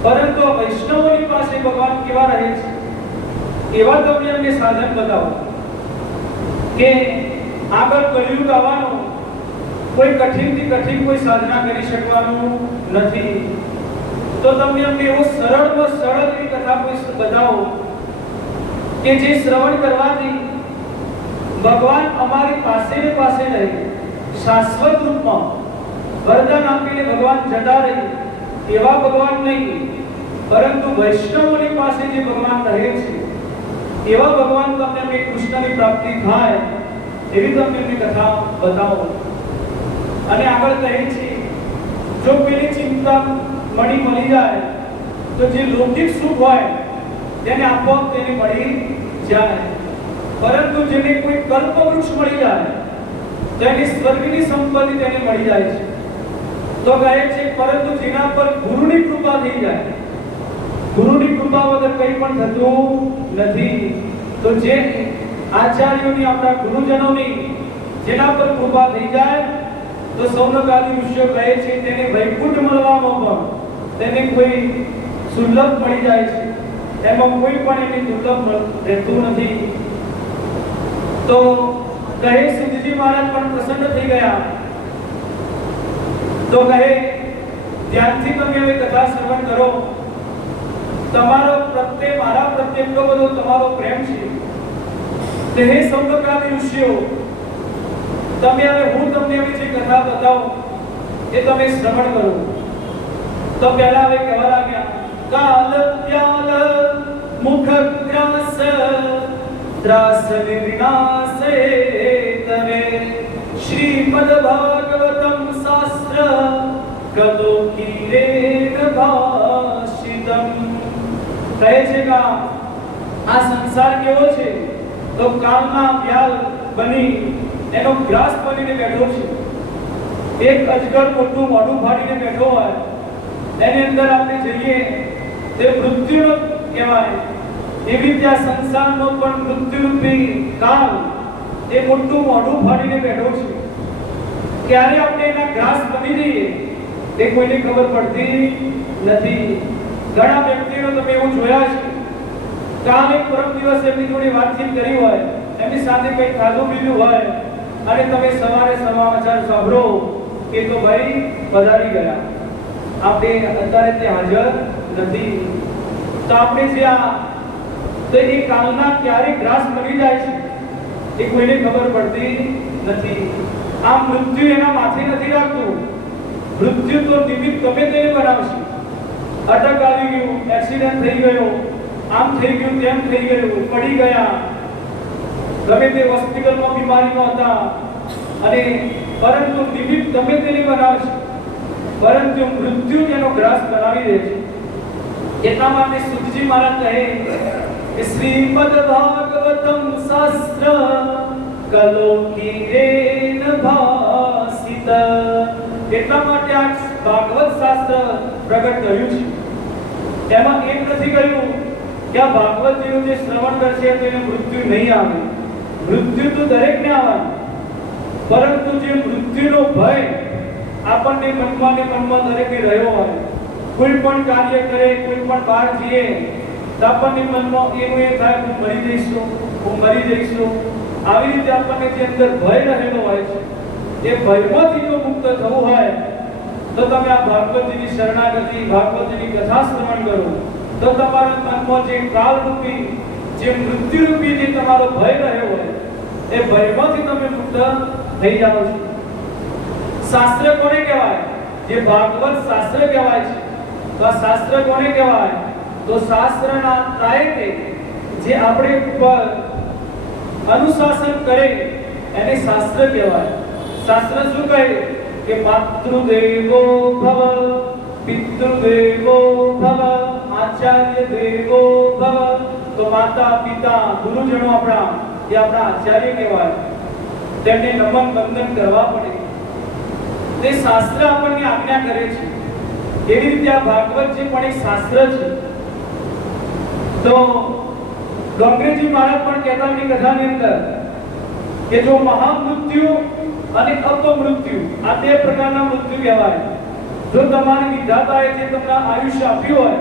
પરંતુ વૈષ્ણવોની પાસે ભગવાન કેવા રહે છે એવા તમે અમને સાધન બતાવો કે આગળ કળિયુગ આવવાનો, કોઈ કઠિનથી કઠિન કોઈ સાધના કરી શકવાનું નથી. તો તમે અમને એવો સરળમાં સરળ એવી કથા કોઈ બતાવો કે જે શ્રવણ કરવાથી ભગવાન અમારી પાસે ને પાસે રહે, શાશ્વત રૂપમાં વરદાન આપીને ભગવાન જતા રહે એવા ભગવાન નહીં, પરંતુ વૈષ્ણવોની પાસે જે ભગવાન રહે છે એવા ભગવાન તમને અમે કૃષ્ણની પ્રાપ્તિ થાય એવી તમે અમને કથા બતાવો. અને આગળ કહે છે જો પેલી ચિંતા મળી જાય તો જે લૌકિક સુખ હોય તેને આપોઆપ તેને મળી જાય, પરંતુ જેને કોઈ કલ્પવૃક્ષ મળી જાય તેની સ્વર્ગની સંપત્તિ તેને મળી જાય છે. તો કહે છે પરંતુ જેના પર ગુરુની કૃપા થઈ જાય, ગુરુની કૃપા વગર કંઈ પણ થતું નથી. તો જે આચાર્યોની, આપણા ગુરુજનોની જેના પર કૃપા થઈ જાય તો સૌનક આદિ ઋષિઓ કહે છે તેને વૈકુંઠ મળવામાં પણ તેને કોઈ સુલભ મળી જાય છે, એમાં કોઈ પણ એની દુર્લભ રહેતું નથી. તો કહે સિદ્ધજી મહારાજ પણ પ્રસન્ન થઈ ગયા. તો કહે ધ્યાનથી તમે હવે કથા શ્રવણ કરો, તમારો પ્રત્યે મારા પ્રત્યે એટલો બધો તમારો પ્રેમ છે તે હે સૌનકાદી ઋષિઓ, તમે હવે હું તમને હવે જે કથા બતાવું એ તમે શ્રવણ કરો. તો પહેલા હવે કહેવા લાગ્યા કાલ પ્યાલ મુખ ગ્રાસ ત્રાસ વિનાશે તવે શ્રીમદ ભાગવતમ શાસ્ત્ર કલોકીરેન ભાષિતમ. કહે છે કે આ સંસાર કેવો છે તો કાલના વ્યાલ બની એનો ગ્રાસ બનીને બેઠો છે. એક અજગર મોટું મોઢું ફાડીને બેઠો હોય, એની અંદર આપણે જઈએ તે મૃત્યુનો કહેવાય. એવી રીતે આ સંસારનો પણ મૃત્યુરૂપી કાલ એ મોટું મોઢું ફાડીને બેઠો છે. ક્યારે આપણે એના ગ્રાસ બની જઈએ એ કોઈને ખબર પડતી નથી. ઘણા વ્યક્તિઓ તમે એવું જોયા છે, કાલે પરમ દિવસ એમની જોડે વાતચીત કરી હોય, એમની સાથે કંઈ ખાધું પીધું હોય, અને તમે સવારે સમાચાર સાંભળો કે તો ભાઈ પધારી ગયા, આપણે અત્યારે ત્યાં હાજર નથી. તો આપણે જે આ તો એ કાલના ક્યારે ગ્રાસ બની જાય છે એ કોઈને ખબર પડતી નથી. આ મૃત્યુ એના માથે નથી રાખતું. મૃત્યુ તો નિમિત્ત ગમે તેને બનાવશે. અટક આવી ગયું, એક્સિડન્ટ થઈ ગયો, આમ થઈ ગયું, તેમ થઈ ગયું, પડી ગયા, ગમે તે હોસ્પિટલમાં બીમારીમાં હતા, અને પરંતુ નિમિત્ત ગમે તેને બનાવશે, પરંતુ મૃત્યુ જેનો ગ્રાસ બનાવી દે છે. એટલા માટે સુખજી મહારાજ કહે કે શ્રીમદ ભાગવતમ શાસ્ત્ર કલોકીરેન ભાસિત. એટલા માટે આ ભાગવત શાસ્ત્ર પ્રગટ કર્યું છે। એમાં એક નથી કહ્યું કે આ ભાગવતજીનું જે શ્રવણ કરશે તો એને મૃત્યુ નહીં આવે। મૃત્યુ તો દરેકને આવવાનું, પરંતુ જે મૃત્યુનો ભય આપણને મનમાં દરેકને રહ્યો હોય, કોઈ પણ કાર્ય કરે, કોઈ પણ બહાર જઈએ તો આપણને મનમાં એવું એ થાય હું મરી જઈશું। આવી રીતે આપણને જે અંદર ભય રહેલો હોય છે, એ ભયમાંથી જો મુક્ત થવું હોય તો તમે આ ભાગવતજીની શરણાગતિ, ભાગવતજીની કથા શ્રવણ કરો તો તમારા મનમાં જે કાળરૂપી, જે મૃત્યુરૂપી જે તમારો ભય રહ્યો હોય એ ભયમાંથી તમે મુક્ત થઈ જાઓ છો। શાસ્ત્ર કોને કહેવાય? જે ભાગવત શાસ્ત્ર કહેવાય છે। તો આ શાસ્ત્ર કોને કહેવાય? તો શાસ્ત્રના ત્રાયકે જે આપણે ઉપર અનુશાસન કરે એને શાસ્ત્ર કહેવાય। શાસ્ત્ર શું કહે કે માતૃદેવો ભવ, પિતૃદેવો ભવ, આચાર્ય દેવો ભવ। તો માતા, પિતા, ગુરુજનો આપણા એ આપણા આચાર્ય કહેવાય, તેમને નમન વંદન કરવા પડે। તે શાસ્ત્ર આપણને આજ્ઞા કરે છે। એવી રીતે આ ભાગવતજી પણ એક શાસ્ત્ર છે। તો ડોંગરેજી મહારાજ પણ કહેતા એમની કથાની અંદર કે જો મહામૃત્યુ અને અપમૃત્યુ આ બે પ્રકારના મૃત્યુ કહેવાય। જો તમારી વિધાતાએ જે તમને આયુષ્ય આપ્યું હોય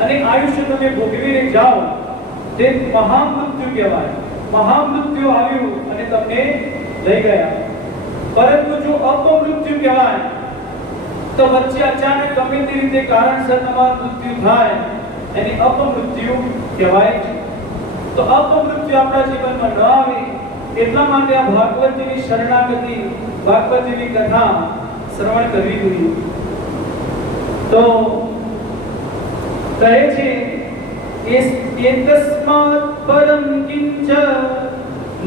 અને આયુષ્ય તમે ભોગવીને જાઓ તે મહામૃત્યુ કહેવાય। મહામૃત્યુ આવ્યું અને તમને લઈ ગયા। પરંતુ જો અપમૃત્યુ કહેવાય તો વચ્ચે અચાનક ગમે તે રીતે કારણસર તમારું મૃત્યુ થાય એને અપમૃત્યુ કહેવાય છે। તો અપમૃત્યુ આપણા જીવનમાં ન આવે એટલા માટે આ ભાગવતજીની શરણાગતિ, ભાગવતજીની કથા શ્રવણ કરવી જોઈએ। તો કહે છે એતસ્માत् પરમ કિંચ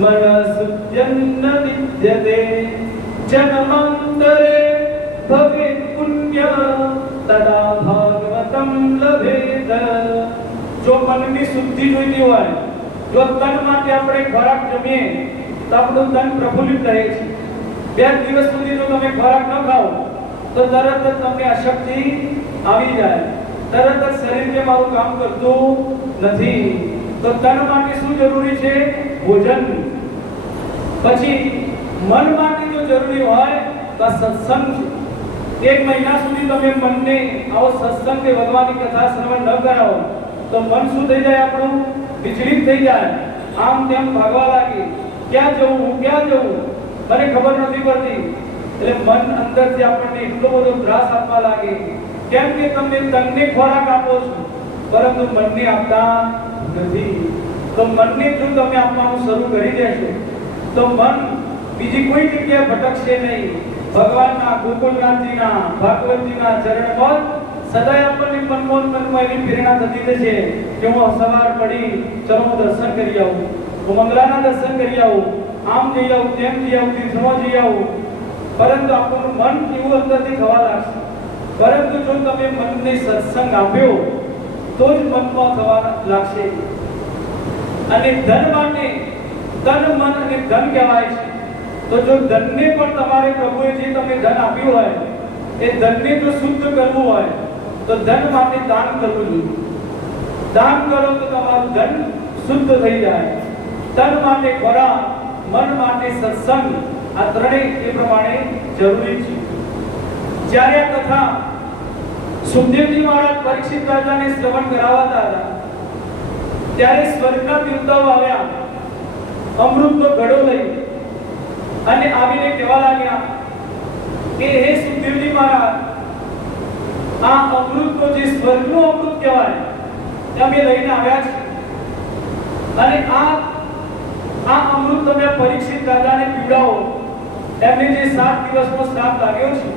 મનસુજ્યન્ન વિદ્યતે જન્માંતરે ભવેત પુણ્ય તદા ભાગવતમ લભેત। જો મનની શુદ્ધિ જોઈતી હોય, જો તન માટે આપણે ખોરાક જમીએ તો આપણું તન પ્રફુલ્લિત રહે છે। 2 દિવસ સુધી જો તમે ખોરાક ન ખાઓ તો તરત જ તમને અશક્તિ આવી જાય, તરત જ શરીર કે મારું કામ કરતું નથી। તો તન માટે શું જરૂરી છે? ભોજન। પછી મન માટે જો જરૂરી હોય તો સત્સંગ છે। 1 મહિના સુધી તમે મનને આવો સત્સંગ કે ભગવાનની કથા શ્રવણ ન કરાવો તો મન શું થઈ જાય? આપણું વિચલિત થઈ જાય, આમ તેમ ભાગવા લાગે, ક્યાં જવું, મને ખબર નથી પડતી। એટલે મન અંદરથી આપણને એટલો બધો ત્રાસ આપવા લાગે, કેમ કે તમે તનને ખોરાક આપો છો પરંતુ મનને આપતા નથી। તો મનને જો તમે આપવાનું શરૂ કરી દેશો તો મન બીજી કોઈ જગ્યાએ ભટકશે નહીં। ભગવાનના, ગોકુળનાથજીના, ભાગવતજીના ચરણમાં સદાય આપણને મનમાં એવી પ્રેરણા થતી રહેશે કે હું સવાર પડી ચલો હું દર્શન કરી આવું, હું મંગલાના દર્શન કરી આવું, આમ જઈ આવું, તેમ જઈ આવું, તીર્થમાં જઈ આવું। પરંતુ આપણું મન એવું અંદરથી થવા લાગશે। પરંતુ જો તમે મનને સત્સંગ આપ્યો તો જ મનમાં થવા લાગશે। અને ધન માટે તન, મન અને ધન કહેવાય છે। તો જો ધનને પણ તમારે પ્રભુએ જે તમે ધન આપ્યું હોય એ ધનને જો શુદ્ધ કરવું હોય તો ધન માટે દાન કરવું જોઈએ। દાન કરો તો તમારું ધન શુદ્ધ થઈ જાય। તન માટે ખોરાક, મન માટે સત્સંગ, આ ત્રણેય એ પ્રમાણે જરૂરી છે। જ્યારે આ કથા સુખદેવજી મહારાજ પરીક્ષિત રાજાને શ્રવણ કરાવતા હતા ત્યારે સ્વર્ગના દેવતાઓ આવ્યા અમૃતનો ઘડો લઈ અને આવીને કહેવા લાગ્યા કે હે સુખદેવજી મહારાજ, આ અમૃતનો જે સ્વર્ગનું અમૃત કહેવાય અમે લઈને આવ્યા છે અને આ અમૃત તમે પરીક્ષિત રાજાને પીવડાવો, એમને જે 7 દિવસનો શ્રાપ લાગ્યો છે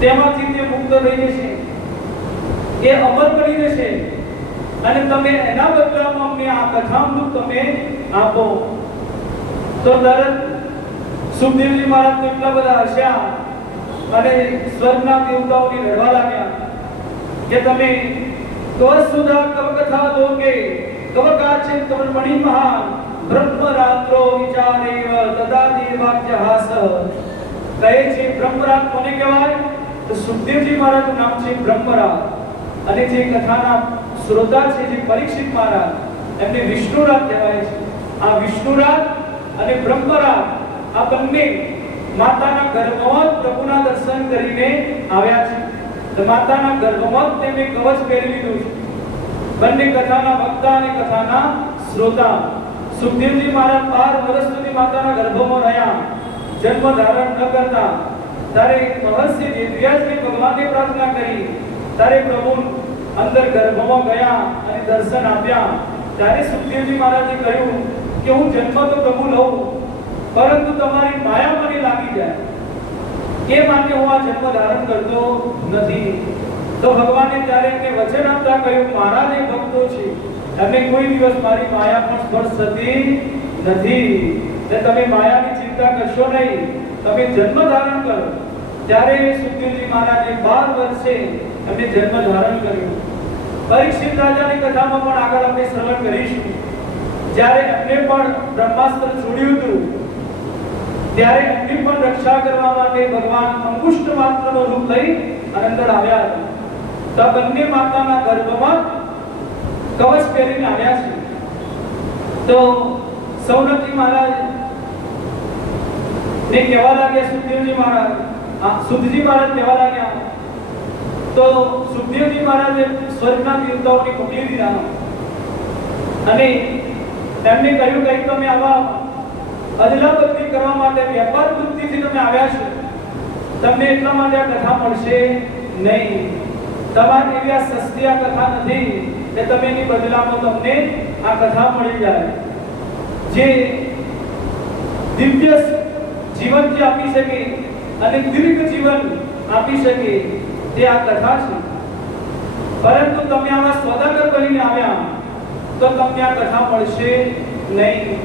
તેમાંથી તે મુક્ત થઈ જશે, એ અમર બની જશે અને તમે એના બદલામાં અમને આ કથામૃત તમે આપો। તો તરત સુખદેવજી મહારાજ એટલા બધા હસ્યા અને સ્વર્ગના દેવતાઓને લડવા લાગ્યા કે તમે તો સુધા કવ કથા દોગે કવ કાચિન કવ મણિ મહાન બ્રહ્મ રાત્રો વિચારેવ તદા દેવાજ્યહાસ। કહે છે બ્રહ્મરાત કોને કહેવાય? તો સુખદેવજી મહારાજનું નામ છે બ્રહ્મરાજ, અને જે કથાના શ્રોતા છે જે પરીક્ષિત મહારાજ, એમને વિષ્ણુરાજ કહેવાય છે. આ વિષ્ણુરાજ અને બ્રહ્મરાજ આ બંને માતાના ગર્ભમાં પ્રભુના દર્શન કરીને આવ્યા છે. તો માતાના ગર્ભમાં તેમને કવચ પહેરી લીધું છે. બંને કથાના વક્તા અને કથાના શ્રોતા. સુખદેવજી મહારાજ 12 વર્ષ સુધી માતાના ગર્ભમાં રહ્યા, જન્મ ધારણ ન કરતા. ત્યારે મહર્ષિ વેદવ્યાસજી ભગવાનને પ્રાર્થના કરી, ત્યારે પ્રભુ અંદર ગર્ભમાં ગયા અને દર્શન આપ્યા. ત્યારે સુખદેવજી મહારાજે કહ્યું કે હું જન્મ તો પ્રભુ લઉં, પરંતુ તમારી માયા મને લાગી જાય એ માટે હું આ જન્મ ધારણ કરતો નથી. તો ભગવાને ત્યારે એમને વચન આપતા કહ્યું, મારા જે ભક્તો છે એમને કોઈ દિવસ મારી માયા પણ સ્પર્શ થતી નથી, એટલે તમે માયાની ચિંતા કરશો નહીં, તમે જન્મ ધારણ કરો. ત્યારે સુખદેવજી મહારાજે 12 વર્ષે એમને જન્મ ધારણ કર્યું. પરીક્ષિત રાજાની કથામાં પણ આગળ આપણે શ્રવણ કરીશું. જ્યારે એમને પણ બ્રહ્માસ્ત્ર છોડ્યું હતું, ત્યારે એમની પણ રક્ષા કરવા માટે ભગવાન અંકુષ્ટ માત્રનો રૂપ લઈ અંદર આવ્યા હતા. તો બંને માતાના ગર્ભમાં કવચ પહેરીને આવ્યા છે. તો સૌનકજી મહારાજ ને કહેવા લાગ્યા, સુખદેવજી મહારાજ સુખજી મહારાજ કહેવા લાગ્યા, તો સુખદેવજી મહારાજે સ્વર્ગના દેવતાઓને મોકલી દીધા અને એમને કહ્યું કે તમે આવા અદલાબદલી કરવા માટે વેપાર વૃત્તિથી તમે આવ્યા છો, તમને એટલા માટે આ કથા મળશે નહીં. તમારી એવી આ સસ્તી આ કથા નથી કે તમે એની બદલામાં તમને આ કથા મળી જાય. જે દિવ્ય જીવન જે આપી શકે અને દીર્ઘ જીવન આપી શકે તે આ કથા છે. પરંતુ તમે આવા સોદાગર બનીને આવ્યા તો તમને આ કથા મળશે નહીં.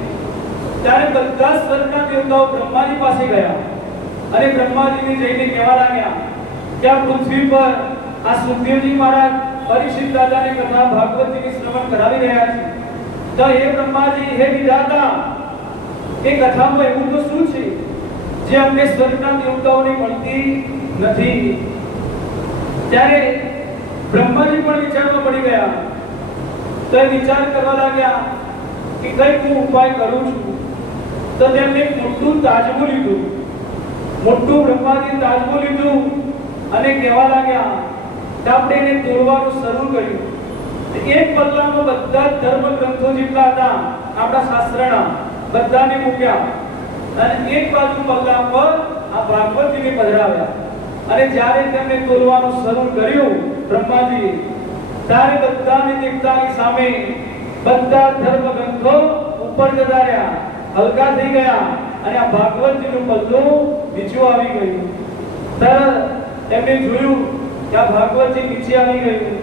ત્યારે બધા સ્વર્ગના દેવતાઓ બ્રહ્માજી પાસે ગયા અને બ્રહ્માજીને જઈને કહેવા લાગ્યા કે આ પૃથ્વી પર આ સુખદેવજી મહારાજ પરીક્ષિત રાજાની કથા ભાગવતજીની શ્રવણ કરાવી રહ્યા છે. તો હે બ્રહ્માજી, હે વિધાતા, એ કથામાં એવું તો શું છે જે અમને સ્વર્ગના દેવતાઓને મળતી નથી? ત્યારે બ્રહ્માજી પણ વિચારમાં પડી ગયા. તો એ વિચાર કરવા લાગ્યા કે કઈ હું ઉપાય કરું છું. તો તેમણે મોટું તાજવું લીધું, મોટું બ્રહ્માજી તાજવું લીધું અને કહેવા લાગ્યા કે આપણે એને તોડવાનું શરૂ કર્યું. એક પલ્લામાં બધા ધર્મ ગ્રંથો જેટલા હતા આપણા શાસ્ત્રના બધાને મૂક્યા અને એક બાજુ પલ્લા પર આ ભાગવતજીને પધરાવ્યા. અને જ્યારે તેમણે તોડવાનું શરૂ કર્યું બ્રહ્માજી, ત્યારે બધાને દેખતાની સામે બધા ધર્મ ગ્રંથો ઉપર જતા રહ્યા, હલકા થઈ ગયા અને આ ભાગવતજીનું પલ્લું નીચે આવી ગયું. તરત એમને જોયું કે આ ભાગવતજી નીચે આવી ગયું.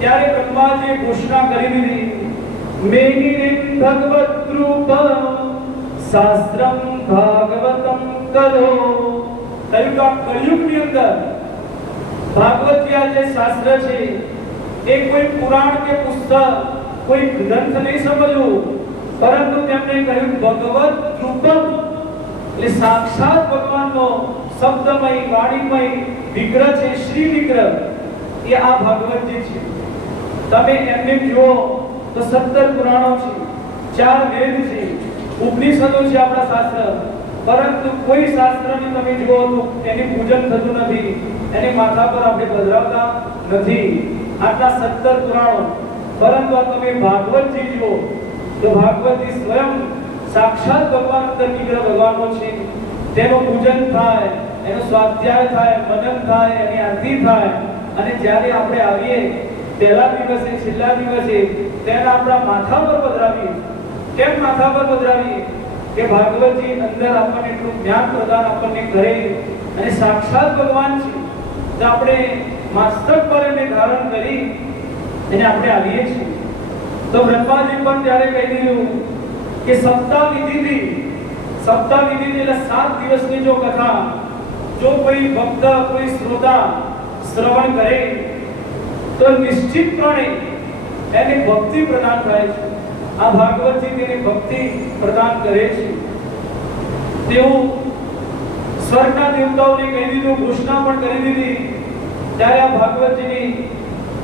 ત્યારે બ્રહ્માજીએ ઘોષણા કરી દીધી, મેનિરે ભગવત રૂપ શાસ્ત્રમ ભાગવતમ કરો. કહ્યું કે આ કળિયુગની અંદર ભાગવતજી આ જે શાસ્ત્ર છે એ કોઈ પુરાણ કે પુસ્તક, કોઈ ગ્રંથ નહીં સમજવું, પરંતુ તેમણે કહ્યું ભગવત રૂપમ, એટલે સાક્ષાત ભગવાનનો શબ્દમય વાણીમય વિગ્રહ છે, શ્રી વિગ્રહ એ આ ભાગવતજી છે. તમે એમને જુઓ તો 17 પુરાણો છે, 4 વેદ છે, ઉપનિષદો છે આપણા શાસ્ત્ર, પરંતુ કોઈ શાસ્ત્રને તમે જુઓ તો એનું પૂજન થતું નથી, એને માથા પર આપણે પધરાવતા નથી. આટલા 17 પુરાણો, પરંતુ આ તમે ભાગવતજી જુઓ તો ભાગવતજી સ્વયં સાક્ષાત ભગવાન અંદર વિગ્રહ ભગવાનનો છે. તેનું પૂજન થાય, એનો સ્વાધ્યાય થાય, મનન થાય, એની આરતી થાય. અને જ્યારે આપણે આવીએ પહેલા દિવસે છેલ્લા દિવસે તેને આપણા માથા પર પધરાવીએ. કેમ માથા પર પધરાવીએ? કે ભાગવતજી અંદર આપણને એટલું જ્ઞાન પ્રદાન આપણને કરે અને સાક્ષાત ભગવાન છે. તો આપણે મસ્તક પર એને ધારણ કરી અને આપણે આવીએ છીએ. તો બ્રહ્માજી પણ ત્યારે કહી દીધું કે સપ્તાહ વિધિથી એટલે 7 દિવસની જો કથા જો કોઈ ભક્ત, કોઈ શ્રોતા શ્રવણ કરે તો નિશ્ચિતપણે એને ભક્તિ પ્રદાન થાય છે. આ ભાગવતજી તેને ભક્તિ પ્રદાન કરે છે. તેઓ સ્વર્ગના દેવતાઓને કહી દીધું, ઘોષણા પણ કરી દીધી ત્યારે આ ભાગવતજીની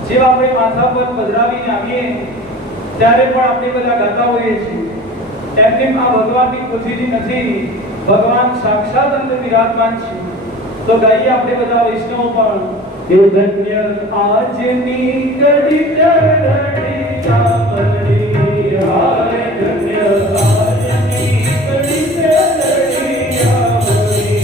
જેવા આપણે માથા પર પધરાવીને આવીએ ત્યારે પણ આપણે બધા ગાતા હોઈએ છીએ એમ આ ભગવાનની ખુશીની નથી, ભગવાન સાક્ષાત અંદર વિરાજમાન છે. તો ગાઈએ આપણે બધા વૈષ્ણવ પણ એ ધન્ય આજની ઘડી ચરણી ચામડી હારે ધન્ય આજની ઘડી ચરણી ચામડી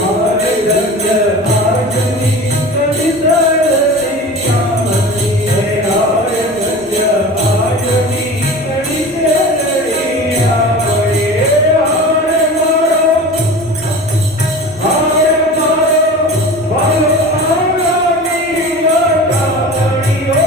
હારે ધન્ય આજની ઘડી ચરણી ચામડી હારે ધન્ય આજની ઘડી ચરણી ચામડી હારે મારો વાલો વાલો વાલો ની ગોતાવણીઓ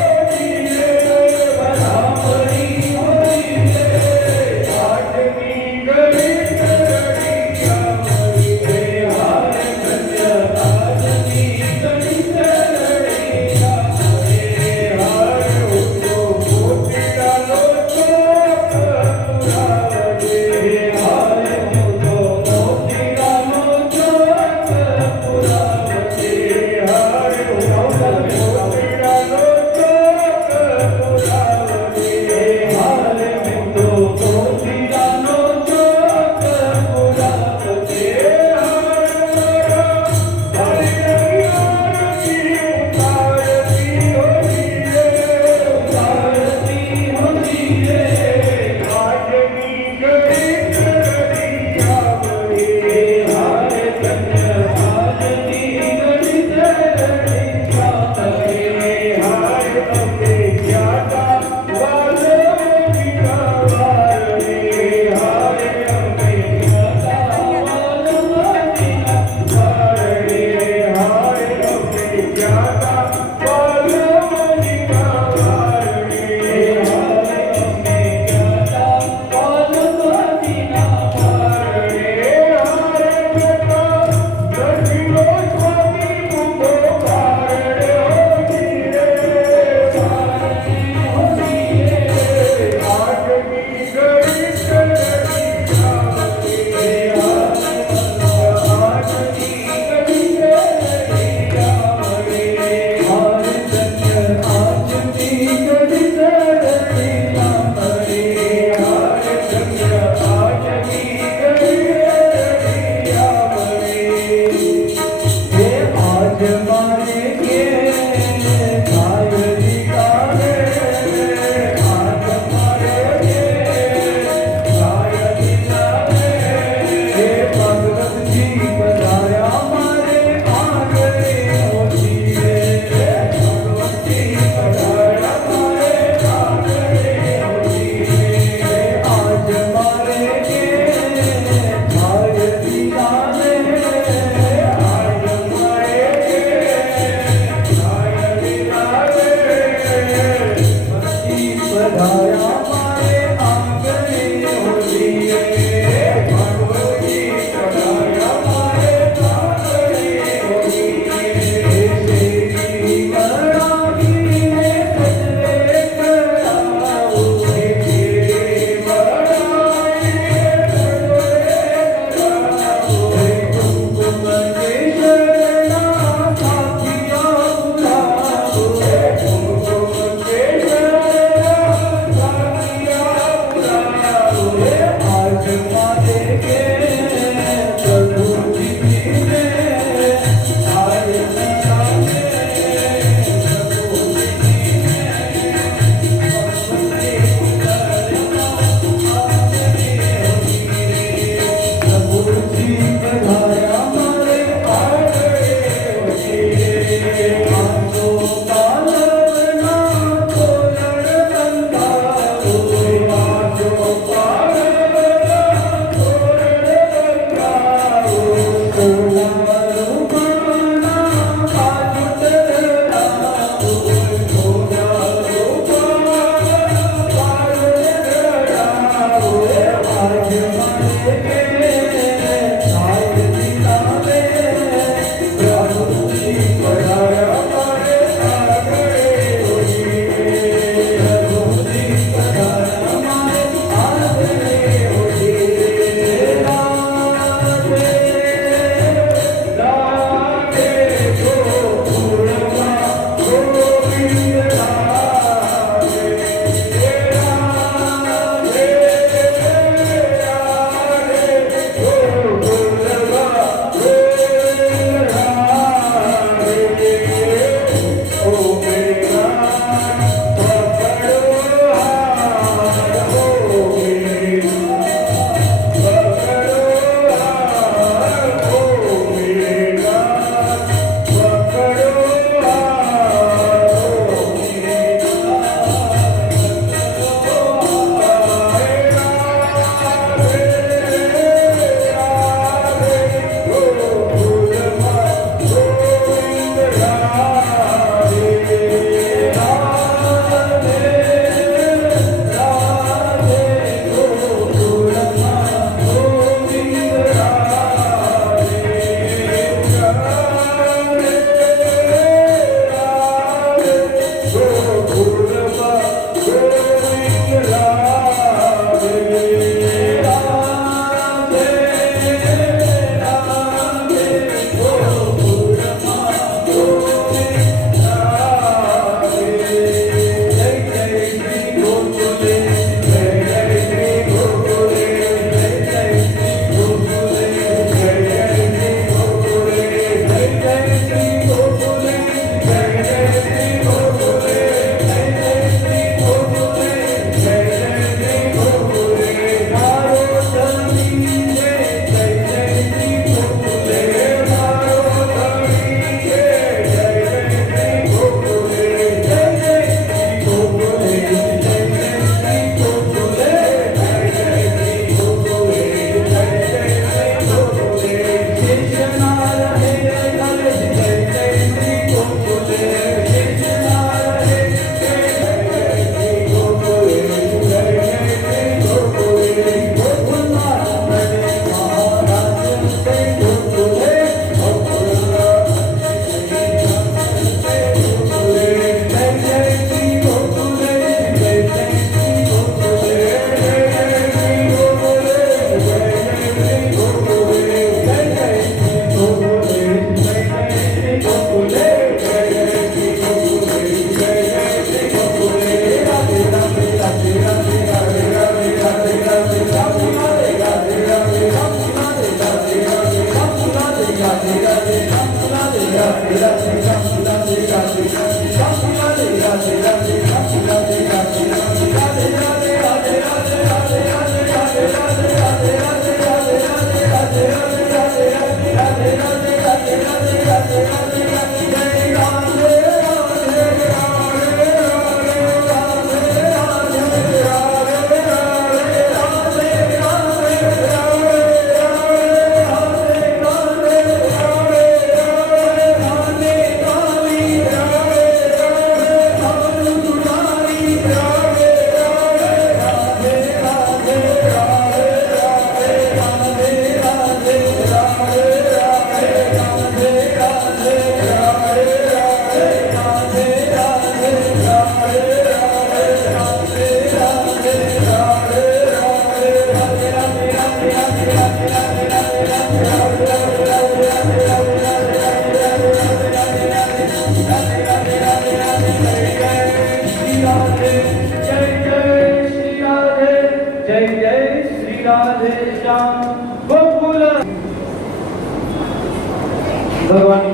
ભગવાન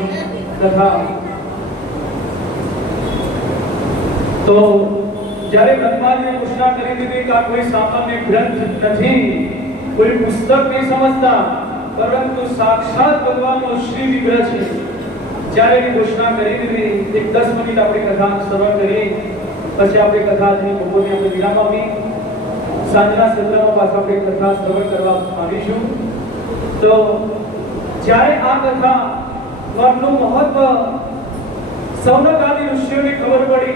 કથા તો જ્યારે બ્રહ્માજીએ ઘોષણા કરી દીધી કે આ કોઈ સામાન્ય ગ્રંથ નથી, કોઈ પુસ્તક નહીં સમજતા, પરંતુ સાક્ષાત ભગવાનનો શ્રી વિગ્રહ છે, જ્યારે એની ઘોષણા કરી દીધી, એક 10 મિનિટ આપણે કથા શ્રવણ કરી, પછી આપણે કથા આજની બપોરની આપણે વિરામ આપી, સાંજના સત્રમાં પાછા આપણે કથા શ્રવણ કરવા આવીશું. તો જ્યારે આ કથા નું મહત્વ સૌનક આદિ ઋષિઓને ખબર પડી,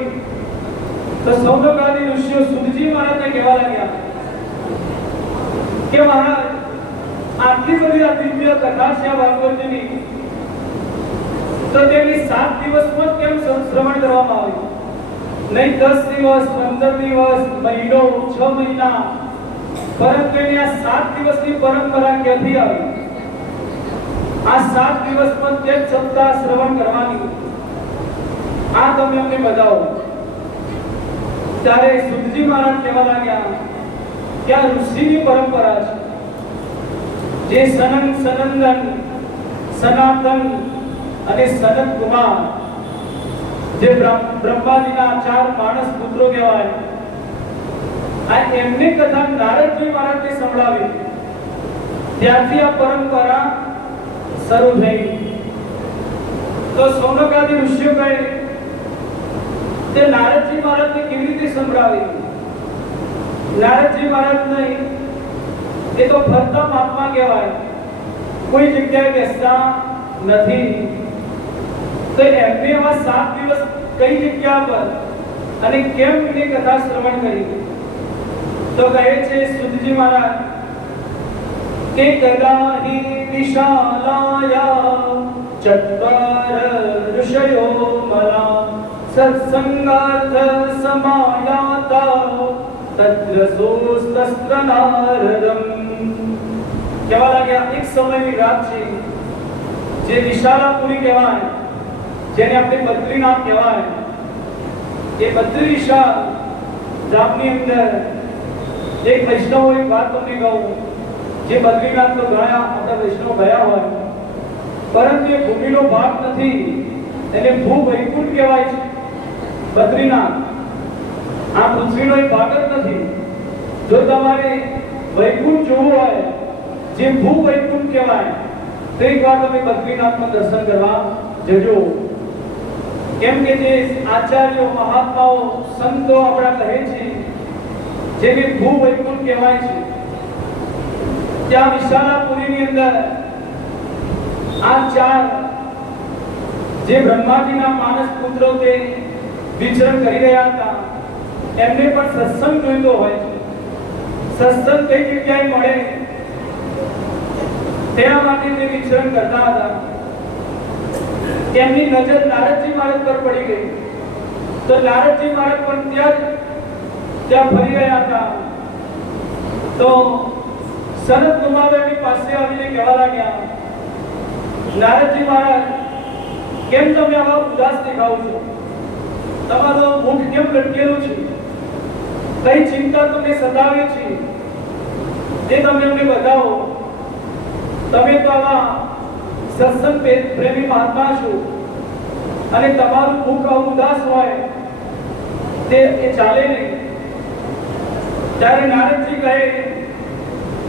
તો સૌનક આદિ ઋષિઓ સુધજી મહારાજને કહેવા લાગ્યા કે મહારાજ, આટલી બધી આ દિવ્ય કથા છે આ ભાગવતજીની, તો તેની 7 દિવસમાં કેમ શ્રવણ કરવામાં આવી? નહીં 10 દિવસ, 15 દિવસ, મહિનો, 6 મહિના, પરંતુ એની આ 7 દિવસની પરંપરા ક્યાંથી આવી? આ 7 દિવસમાં તે સપ્તાહ શ્રવણ કરવાની, આ તમે અમને બતાવો. ત્યારે સુધજી મહારાજ કહેવા લાગ્યા કે આ ઋષિની પરંપરા છે, જે સનંદન, સનાતન અને સનત કુમાર, જે બ્રહ્માજીના 4 માણસ પુત્રો કહેવાય, આ એમની કથા નારદજી મહારાજને સંભળાવી, ત્યારથી આ પરંપરા શરૂ થઈ. તો સૌનક આદિ ઋષિઓ કહે તે નારદજી મહારાજને કેવી રીતે સંભળાવી? નારદજી મહારાજ નહીં, એ તો ફરતા મહાત્મા કહેવાય, કોઈ જગ્યાએ બેસતા નથી, તો એમને આવા 7 દિવસ કઈ જગ્યા પર અને કેમ એની કથા શ્રવણ કરી? તો કહે છે સુધજી મહારાજ કે કદાહિ વિશાલાયા ચત્વાર ઋષયો મલા સત્સંગાર્થ સમાયાતા તત્ર સોસ્તસ્ત્ર નારદમ. કહેવા લાગ્યા એક સમયની રાત છે જે વિશાલાપુરી કહેવાય, જેને આપણે બદ્રીનાથ કહેવાય, એ બદ્રી વિશાળ ધામની અંદર એક વૈષ્ણવોની વાત તમને કહું. જે બદ્રીનાથ તો ઘણા આપણા વૈષ્ણવ ગયા હોય, પરંતુ એ ભૂમિનો ભાગ નથી, એને ભૂ વૈકુંઠ કહેવાય છે. બદ્રીનાથ આ પૃથ્વીનો એક ભાગ જ નથી. જો તમારે વૈકુંઠ જોવું હોય, જે ભૂ વૈકુંઠ કહેવાય, તો એકવાર તમે બદ્રીનાથમાં દર્શન કરવા જજો. કેમ કે જે આચાર્યો, મહાત્માઓ, સંતો આપણા કહે છે, જેને ભૂ વૈકુંઠ કહેવાય છે, ત્યાં વિશાલાપુરીની અંદર આ ચાર જે બ્રહ્માજીના માનસ પુત્રો તે વિચરણ કરી રહ્યા હતા, એમને પણ સત્સંગ જોઈતો હોય છે. સત્સંગ કઈ જગ્યાએ મળે તેના માટે તે વિચરણ કરતા હતા. તેમની નજર નારદજી મહારાજ પર પડી ગઈ, તો નારદજી મહારાજ પણ ત્યાં ફરી રહ્યા હતા. તો સનત કુમારની પાસે આવીને કહેવા લાગ્યા, નારદજી મહારાજ, કેમ તમે આવા ઉદાસ દેખાવ છો? તમારું મુખ કેમ લટકેલું છે? કઈ ચિંતા તમને સતાવે છે તે તમે અમને બતાવો. તમે તો આવા સત્સંગ પ્રેમી મહાત્મા છો, અને તમારું મુખ આવું ઉદાસ હોય તે ચાલે નહીં. ત્યારે નારદજી કહે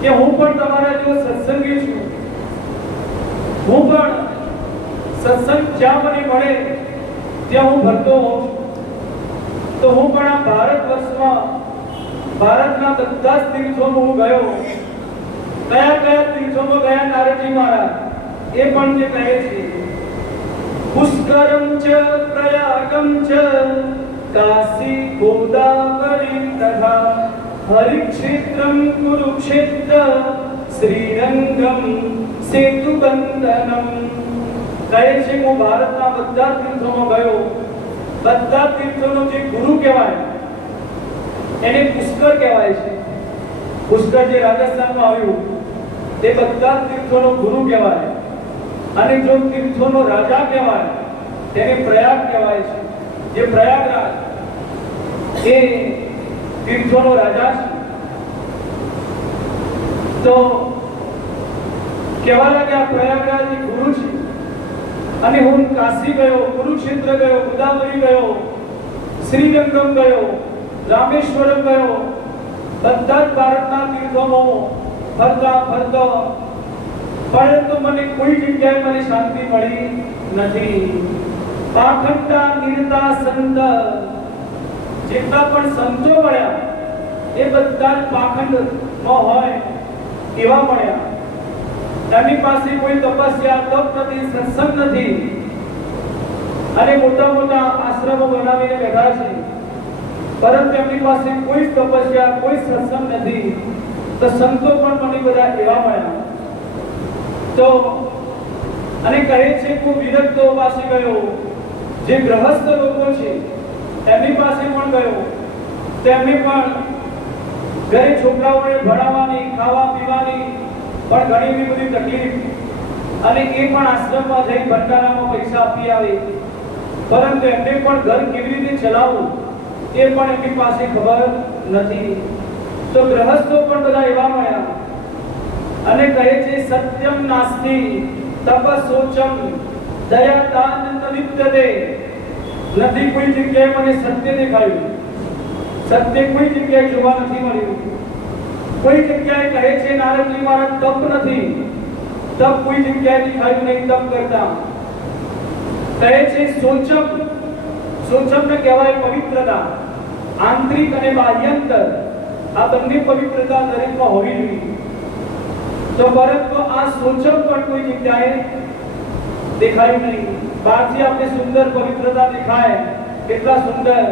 કે હું પણ તમારા જેવો સત્સંગી છું. હું પણ સત્સંગ જ્યાં મને મળે ત્યાં હું ભરતો હોઉં છું. તો હું પણ આ ભારત વર્ષમાં ભારતના બધા જ તીર્થોમાં હું ગયો. કયા કયા તીર્થોમાં ગયા નારદજી મહારાજ એ પણ જે કહે છે, પુષ્કરમ ચ પ્રયાગમ ચ કાશી ગોદાવરી તથા હરિક્ષેત્રમ કુરુક્ષેત્ર શ્રીરંગમ સેતુબંધનમ. કહે છે હું ભારતના બધા તીર્થોમાં ગયો. બધા તીર્થોનો જે ગુરુ કહેવાય એને પુષ્કર કહેવાય છે. પુષ્કર જે રાજસ્થાનમાં આવ્યું તે બધા તીર્થોનો ગુરુ કહેવાય, અને જો તીર્થોનો રાજા કહેવાય તેને પ્રયાગ કહેવાય છે. જે પ્રયાગરાજ એ તીર્થોનો રાજા છે. તો કહેવા લાગ્યા પ્રયાગરાજ એ ગુરુ છે, અને હું કાશી ગયો, કુરુક્ષેત્ર ગયો, ગોદાવરી ગયો, શ્રીરંગમ ગયો, રામેશ્વરમ ગયો. બધા જ ભારતના તીર્થોમાં ફરતા ફરતા પરંતુ મને કોઈ જગ્યાએ મને શાંતિ મળી નથી. પાખંડા નિરતા સંત, જેટલા પણ સંતો મળ્યા એ બધા જ પાખંડમાં હોય એવા મળ્યા. એમની પાસે કોઈ તપસ્યા, તપ નથી, સત્સંગ નથી, અને મોટા મોટા આશ્રમો બનાવીને બેઠા છે, પરંતુ એમની પાસે કોઈ તપસ્યા, કોઈ સત્સંગ નથી. તો સંતો પણ મને બધા એવા મળ્યા. તો અને કહે છે કે વિરક્તો પાસે ગયો, જે ગૃહસ્થ લોકો છે એમની પાસે પણ ગયો. તેમને પણ ઘરે છોકરાઓને ભણાવવાની, ખાવા પીવાની પણ ઘણી બધી તકલીફ, અને એ પણ આશ્રમમાં જઈ ભંડારામાં પૈસા આપી આવે, પરંતુ એમને પણ ઘર કેવી રીતે ચલાવવું એ પણ એમની પાસે ખબર નથી. તો ગૃહસ્થો પણ બધા એવા મળ્યા, અને કહે છે સત્યમ નાસ્તિ તપસોચમ દયા દાન નવિદ્યતે. નથી કોઈ જગ્યાએ મને સત્ય દેખાયું, સત્ય કોઈ જગ્યાએ જોવા નથી મળ્યું. કોઈ જગ્યાએ કહે છે નારદજી મહારાજ તપ નથી, તપ કોઈ જગ્યાએ દેખાયું નહીં તપ કરતા. કહે છે સોચમ, સોચમ ને કહેવાય પવિત્રતા, આંતરિક અને બાહ્યંતર આ બંને પવિત્રતા દરેકમાં હોવી જોઈએ. તો પરંતુ આ સોચમ પણ કોઈ જગ્યાએ દેખાયું નહીં. બહારથી આપણે સુંદર પવિત્રતા દેખાય, કેટલા સુંદર,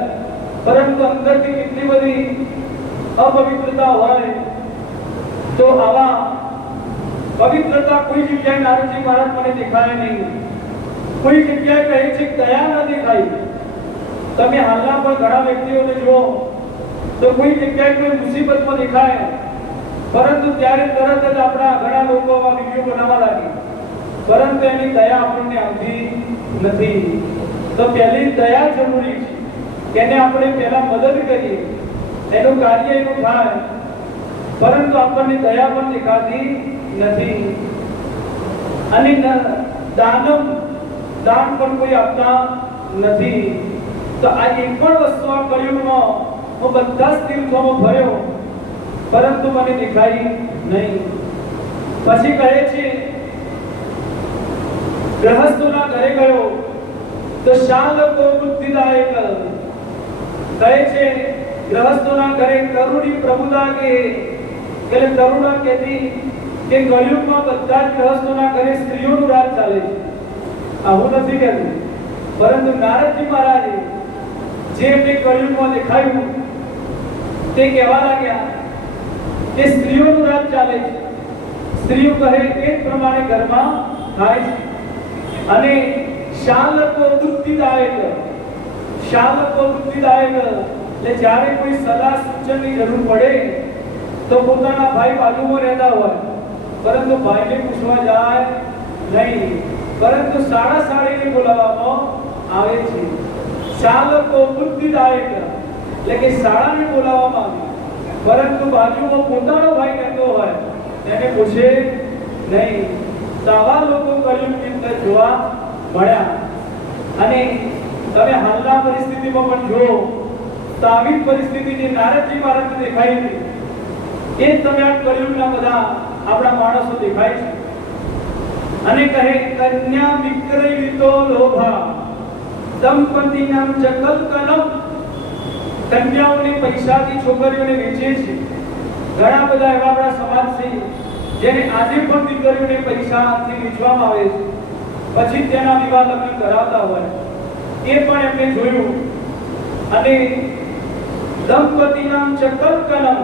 પરંતુ અંદરથી કેટલી બધી અપવિત્રતા હોય. તો આવા પવિત્રતા કોઈ જગ્યાએ નારદજી મહારાજ મને દેખાય નહીં. કોઈ જગ્યાએ કહે છે દયા ન દેખાઈ, તમે હાલના પણ ઘણા વ્યક્તિઓને જુઓ તો કોઈ જગ્યાએ કોઈ મુસીબતમાં દેખાય, પરંતુ ત્યારે તરત જ આપણા ઘણા લોકો આ વિડીયો બનાવવા લાગે, પરંતુ એની દયા આપણને આવતી નથી. તો પહેલી દયા જરૂરી છે કે એને આપણે પહેલા મદદ કરીએ, એનું કાર્ય એનું થાય, પરંતુ આપણને દયા પણ દેખાતી નથી. અને દાન પણ કોઈ આપતા નથી. તો આ એક પણ વસ્તુ આ કળિયુગમાં હું બધા જ તીર્થોમાં ફર્યો, પરંતુ મને દેખાઈ નહીં. પછી કહે છે ગૃહસ્થોના ઘરે ગયો તો શાલકો બુદ્ધિદાયક, કહે છે ગૃહસ્થોના ઘરે કરુણી પ્રભુતા કે કરુણા કહેતી કે કળિયુગમાં બધા જ ગૃહસ્થોના ઘરે સ્ત્રીઓનું રાજ ચાલે છે. આવું નથી કહેતું, પરંતુ નારદજી મહારાજે જે એમને કળિયુગમાં દેખાયું તે કહેવા લાગ્યા કે સ્ત્રીઓનું રાજ ચાલે છે, સ્ત્રીઓ કહે એ પ્રમાણે ઘરમાં થાય છે. અને શાલકો બુદ્ધિદાયક એટલે જ્યારે કોઈ સલાહ સૂચનની જરૂર પડે તો પોતાના ભાઈ બાજુમાં રહેતા હોય, પરંતુ ભાઈને પૂછવા જાય નહીં, પરંતુ સાડીને બોલાવવામાં આવે છે. શાલકો બુદ્ધિદાયક એટલે કે શાળાને બોલાવવામાં આવે, પરંતુ બાજુમાં પોતાનો ભાઈ રહેતો હોય એને પૂછે નહીં. તો આવા લોકો કળિયુગની અંદર જોવા મળ્યા. અને તમે હાલના પરિસ્થિતિમાં પણ જુઓ તો આવી પરિસ્થિતિ જે નારદજી મહારાજને દેખાઈ હતી એ જ તમે આ કળિયુગના બધા આપણા માણસો દેખાય છે. અને કહે કન્યા વિક્રયિતો લોભા દંપતિનામ ચકલકલમ, કન્યાઓને પૈસાથી છોકરીઓને વેચે છે. ઘણા બધા એવા આપણા સમાજ છે જેને આજે પણ દીકરીઓને પૈસાથી વેચવામાં આવે છે, પછી તેના વિવાહ લગ્ન કરાવતા હોય, એ પણ એમને જોયું. અને દંપતિનામ ચકલકલમ,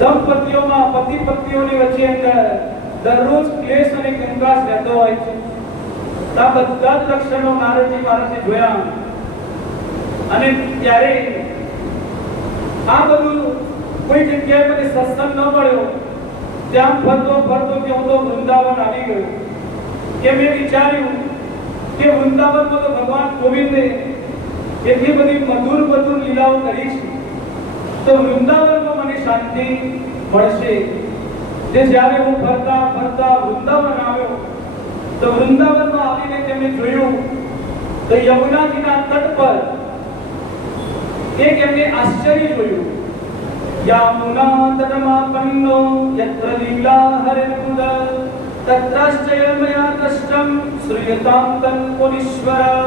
દંપતીઓમાં પતિ પત્નીઓની વચ્ચે દરરોજ ક્લેશ અને કંકાસ રહેતો હોય છે. આ બધા જ લક્ષણો નારદજી મહારાજે જોયા. અને ત્યારે આ બધું કોઈ જગ્યાએ મને સત્સંગ ન મળ્યો, ત્યાં ફરતો કે હું તો વૃંદાવન આવી ગયો, કે મેં વિચાર્યું કે વૃંદાવનમાં તો ભગવાન ગોવિંદે એટલી બધી મધુર લીલાઓ કરી છે, તો વૃંદાવનમાં મને શાંતિ મળશે. જે જ્યારે હું ફરતા વૃંદાવન આવ્યો તો વૃંદાવનમાં આવીને તેમને જોયું તો યમુનાજીના તટ પર એક એમને આશ્ચર્ય જોયું. યમુના તટમાપન્નો યત્ર લીલા હરિર્મુદ તત્રાશ્ચયમયા કષ્ટમ શ્રૂયતામ તન્પુરીશ્વર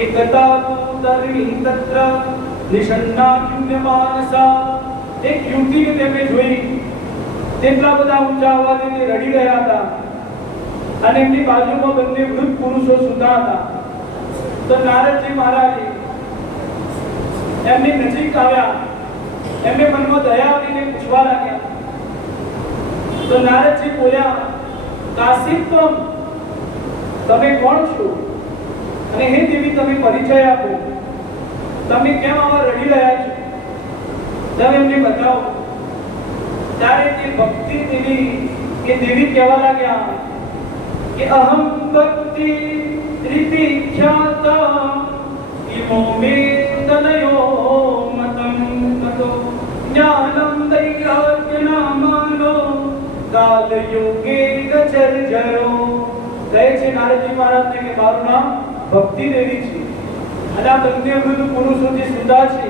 એકતા તુ તર્હિ તત્ર નિષન્નાન્યમાનસા. એક યુવતીને તેમને જોઈ, તેટલા બધા ઊંચા અવાજે તે રડી રહ્યા હતા અને એમની બાજુમાં બંને વૃદ્ધ પુરુષો સૂતા હતા. તો નારદજી મહારાજે એમની નજીક આવ્યા, એમને મનમાં દયા આવીને પૂછવા લાગ્યા. તો નારદજી બોલ્યા, કાશીત્વમ, તમે કોણ છો? અને હે દેવી તમે પરિચય આપો, તમે કેમ આવા રડી રહ્યા છો, તમે એમને બતાવો. ત્યારે તે ભક્તિ દેવી કે દેવી કહેવા લાગ્યા કે અહમ ભક્તિ રીતિ ખ્યાતા ઇમો મે તનયો મતં તતો જ્ઞાનમ દૈરાજ્ઞામાનો કાલ યોગે ગચરજરો. કહે છે નારદજી મહારાજને કે મારું નામ ભક્તિ દેવી છે, અને આ બંને વૃદ્ધ પુરુષો જે સુધા છે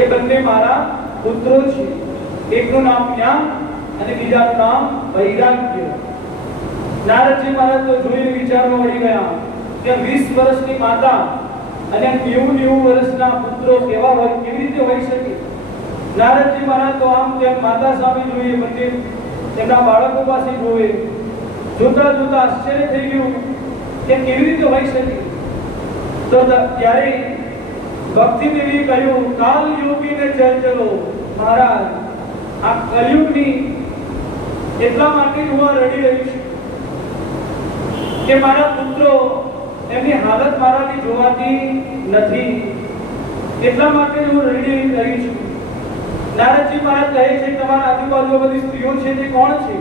એ બંને મારા પુત્રો છે. એકનું નામ જ્ઞાન અને બીજાનું નામ વૈરાગ્ય. નારદજી મહારાજ તો જોઈને વિચારમાં પડી ગયા કે 20 વર્ષની માતા અને 90 વર્ષના પુત્રો કેવા હોય, કેવી રીતે હોઈ શકે? નારદજી મહારાજ તો આમ તેમ માતા સામે જોઈએ, બંને તેમના બાળકો પાસે જોવે, જોતા આશ્ચર્ય થઈ ગયું કે કેવી રીતે હોઈ શકે. તો ત્યારે ભક્તિ દેવી કહ્યું, કાલ યોગીને ચલો મહારાજ, આ કલયુગની એટલા માટે હું રડી રહી છું કે મારા પુત્રો એમની હાલત મારાથી જોવાતી નથી, એટલા માટે હું રડી રહી છું. નારદજી મહારાજ કહે છે તમારા આજુબાજુ બધી સ્ત્રીઓ છે તે કોણ છે?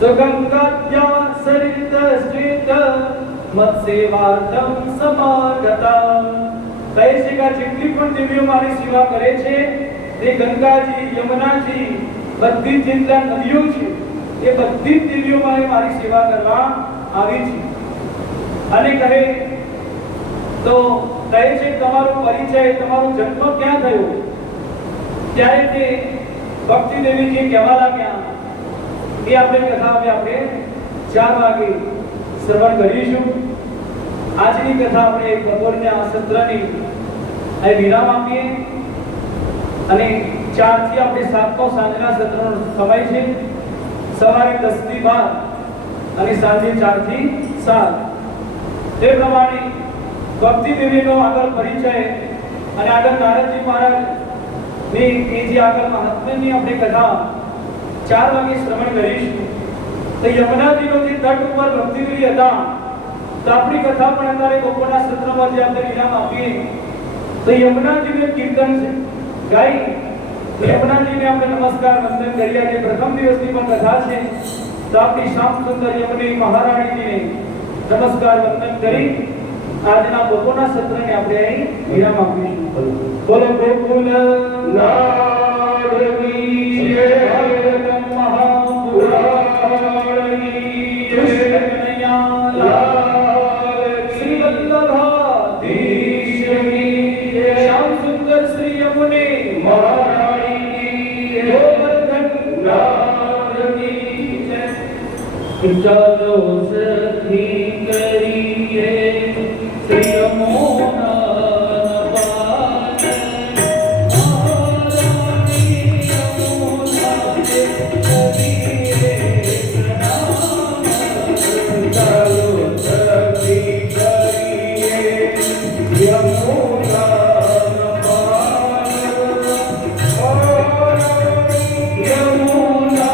તો ગંગાદ્યા સરિત સ્થિત મત્સેવાર્થમ સમાગતા. કહે છે કે જેટલી પણ દેવીઓ મારી સેવા કરે છે તે ગંગાજી, યમુનાજી, બધી જેટલા નદીઓ છે એ બધી જ દેવીઓ મારી સેવા કરવા આવી છે. અને કહે તો કહે છે તમારો પરિચય, તમારો જન્મ ક્યાં થયો? ત્યારે તે ભક્તિ દેવીજી કહેવા લાગ્યા. એ આપણે કથા આપણે 4 વાગે શ્રવણ કરીશું. આજની કથા આપણે બપોરના સત્રની અહીં વિરામ આપીએ અને 4 થી આપણે 7 નો સાંજના સત્રનો સમય છે. સવારે 10 થી 12 અને સાંજે 4 થી 7. તે પ્રમાણે ભક્તિ દેવીનો આગળ પરિચય અને આગળ નારદજી મહારાજ ની એ જે આગળ મહાત્મ્યની આપણે કથા 4 વાગે શ્રવણ કરીશું. તો યમુનાજીનો જે તટ ઉપર ભક્તિ દેવી હતા તો આપણી કથા પણ અત્યારે બપોરના સત્રમાં જે આપણે વિરામ આપીએ તો યમુનાજીને કીર્તન છે ગાઈ યમુનાજીને આપણે નમસ્કાર વંદન કર્યા. જે પ્રથમ દિવસની પણ કથા છે તો આપણી શ્યામ સુંદર યમુની મહારાણીજીને નમસ્કાર વંદન કરી આજના બપોરના સત્રને આપણે અહીં વિરામ આપીશું. બોલો ગોકુલ નારદી જય મહાપુરાણી જય કનૈયા લાલ શ્રી વલ્લભાધીશ કી શ્યામ સુંદર શ્રી યમુને મહારાણી ગોવર્ધન નારદી જય. ચાલો સખી કરીએ શ્રી યમુના Yamuna,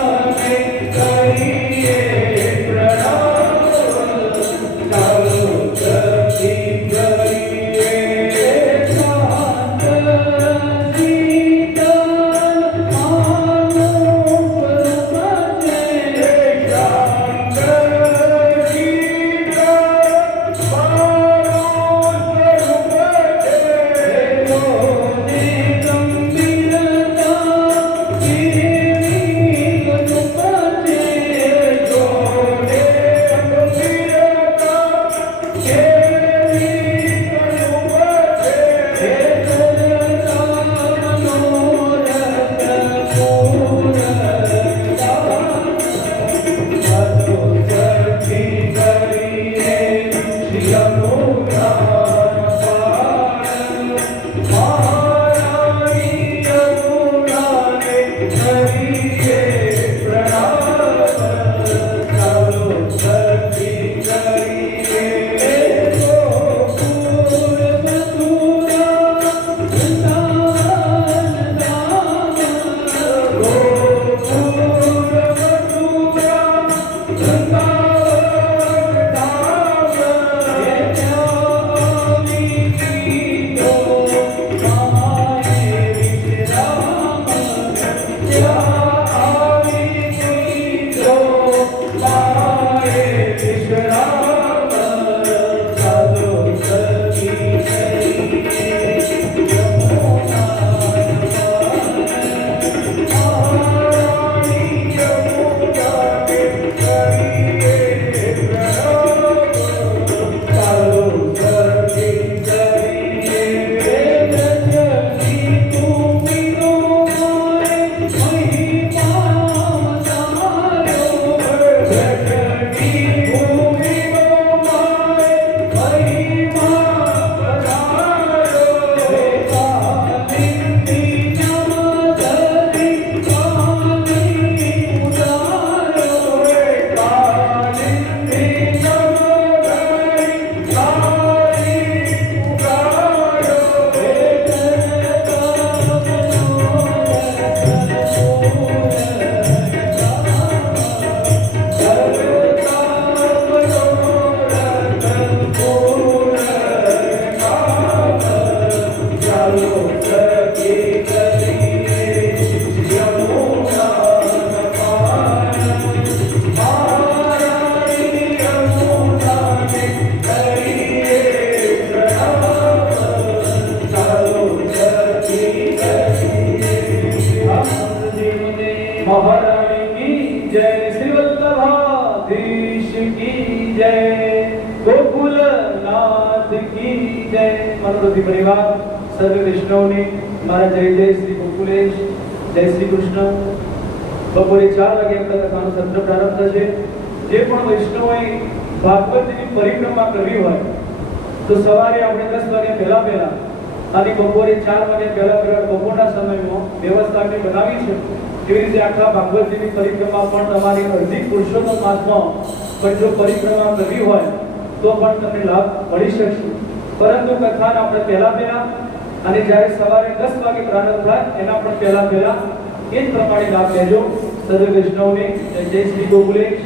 મનોરથી પરિવાર સર્વે વૈષ્ણવને મારા જય જય શ્રી ગોકુલેશ, જય શ્રી કૃષ્ણ. બપોરે 4 વાગે કથાનો સત્ર પ્રારંભ થશે. જે પણ વૈષ્ણવોએ ભાગવતની પરિક્રમા કરવી હોય તો સવારે આપણે 10 વાગ્યા પહેલા અને બપોરે 4 વાગ્યા પહેલા બપોરના સમયમાં વ્યવસ્થા આપણે બનાવી છે. એવી રીતે આખા ભાગવતજીની પરિક્રમા પણ તમારી અડધી પુરુષોત્તમ માસમાં પણ જો પરિક્રમા કરવી હોય તો પણ તમને લાભ મળી શકશે. પરંતુ કથાના આપણે પહેલા અને જ્યારે સવારે 10 વાગે પ્રારંભ થાય એના પણ પહેલા એ જ પ્રમાણે લાભ લેજો. સર્વે વૈષ્ણવને જય જય શ્રી ગોકુલેશ.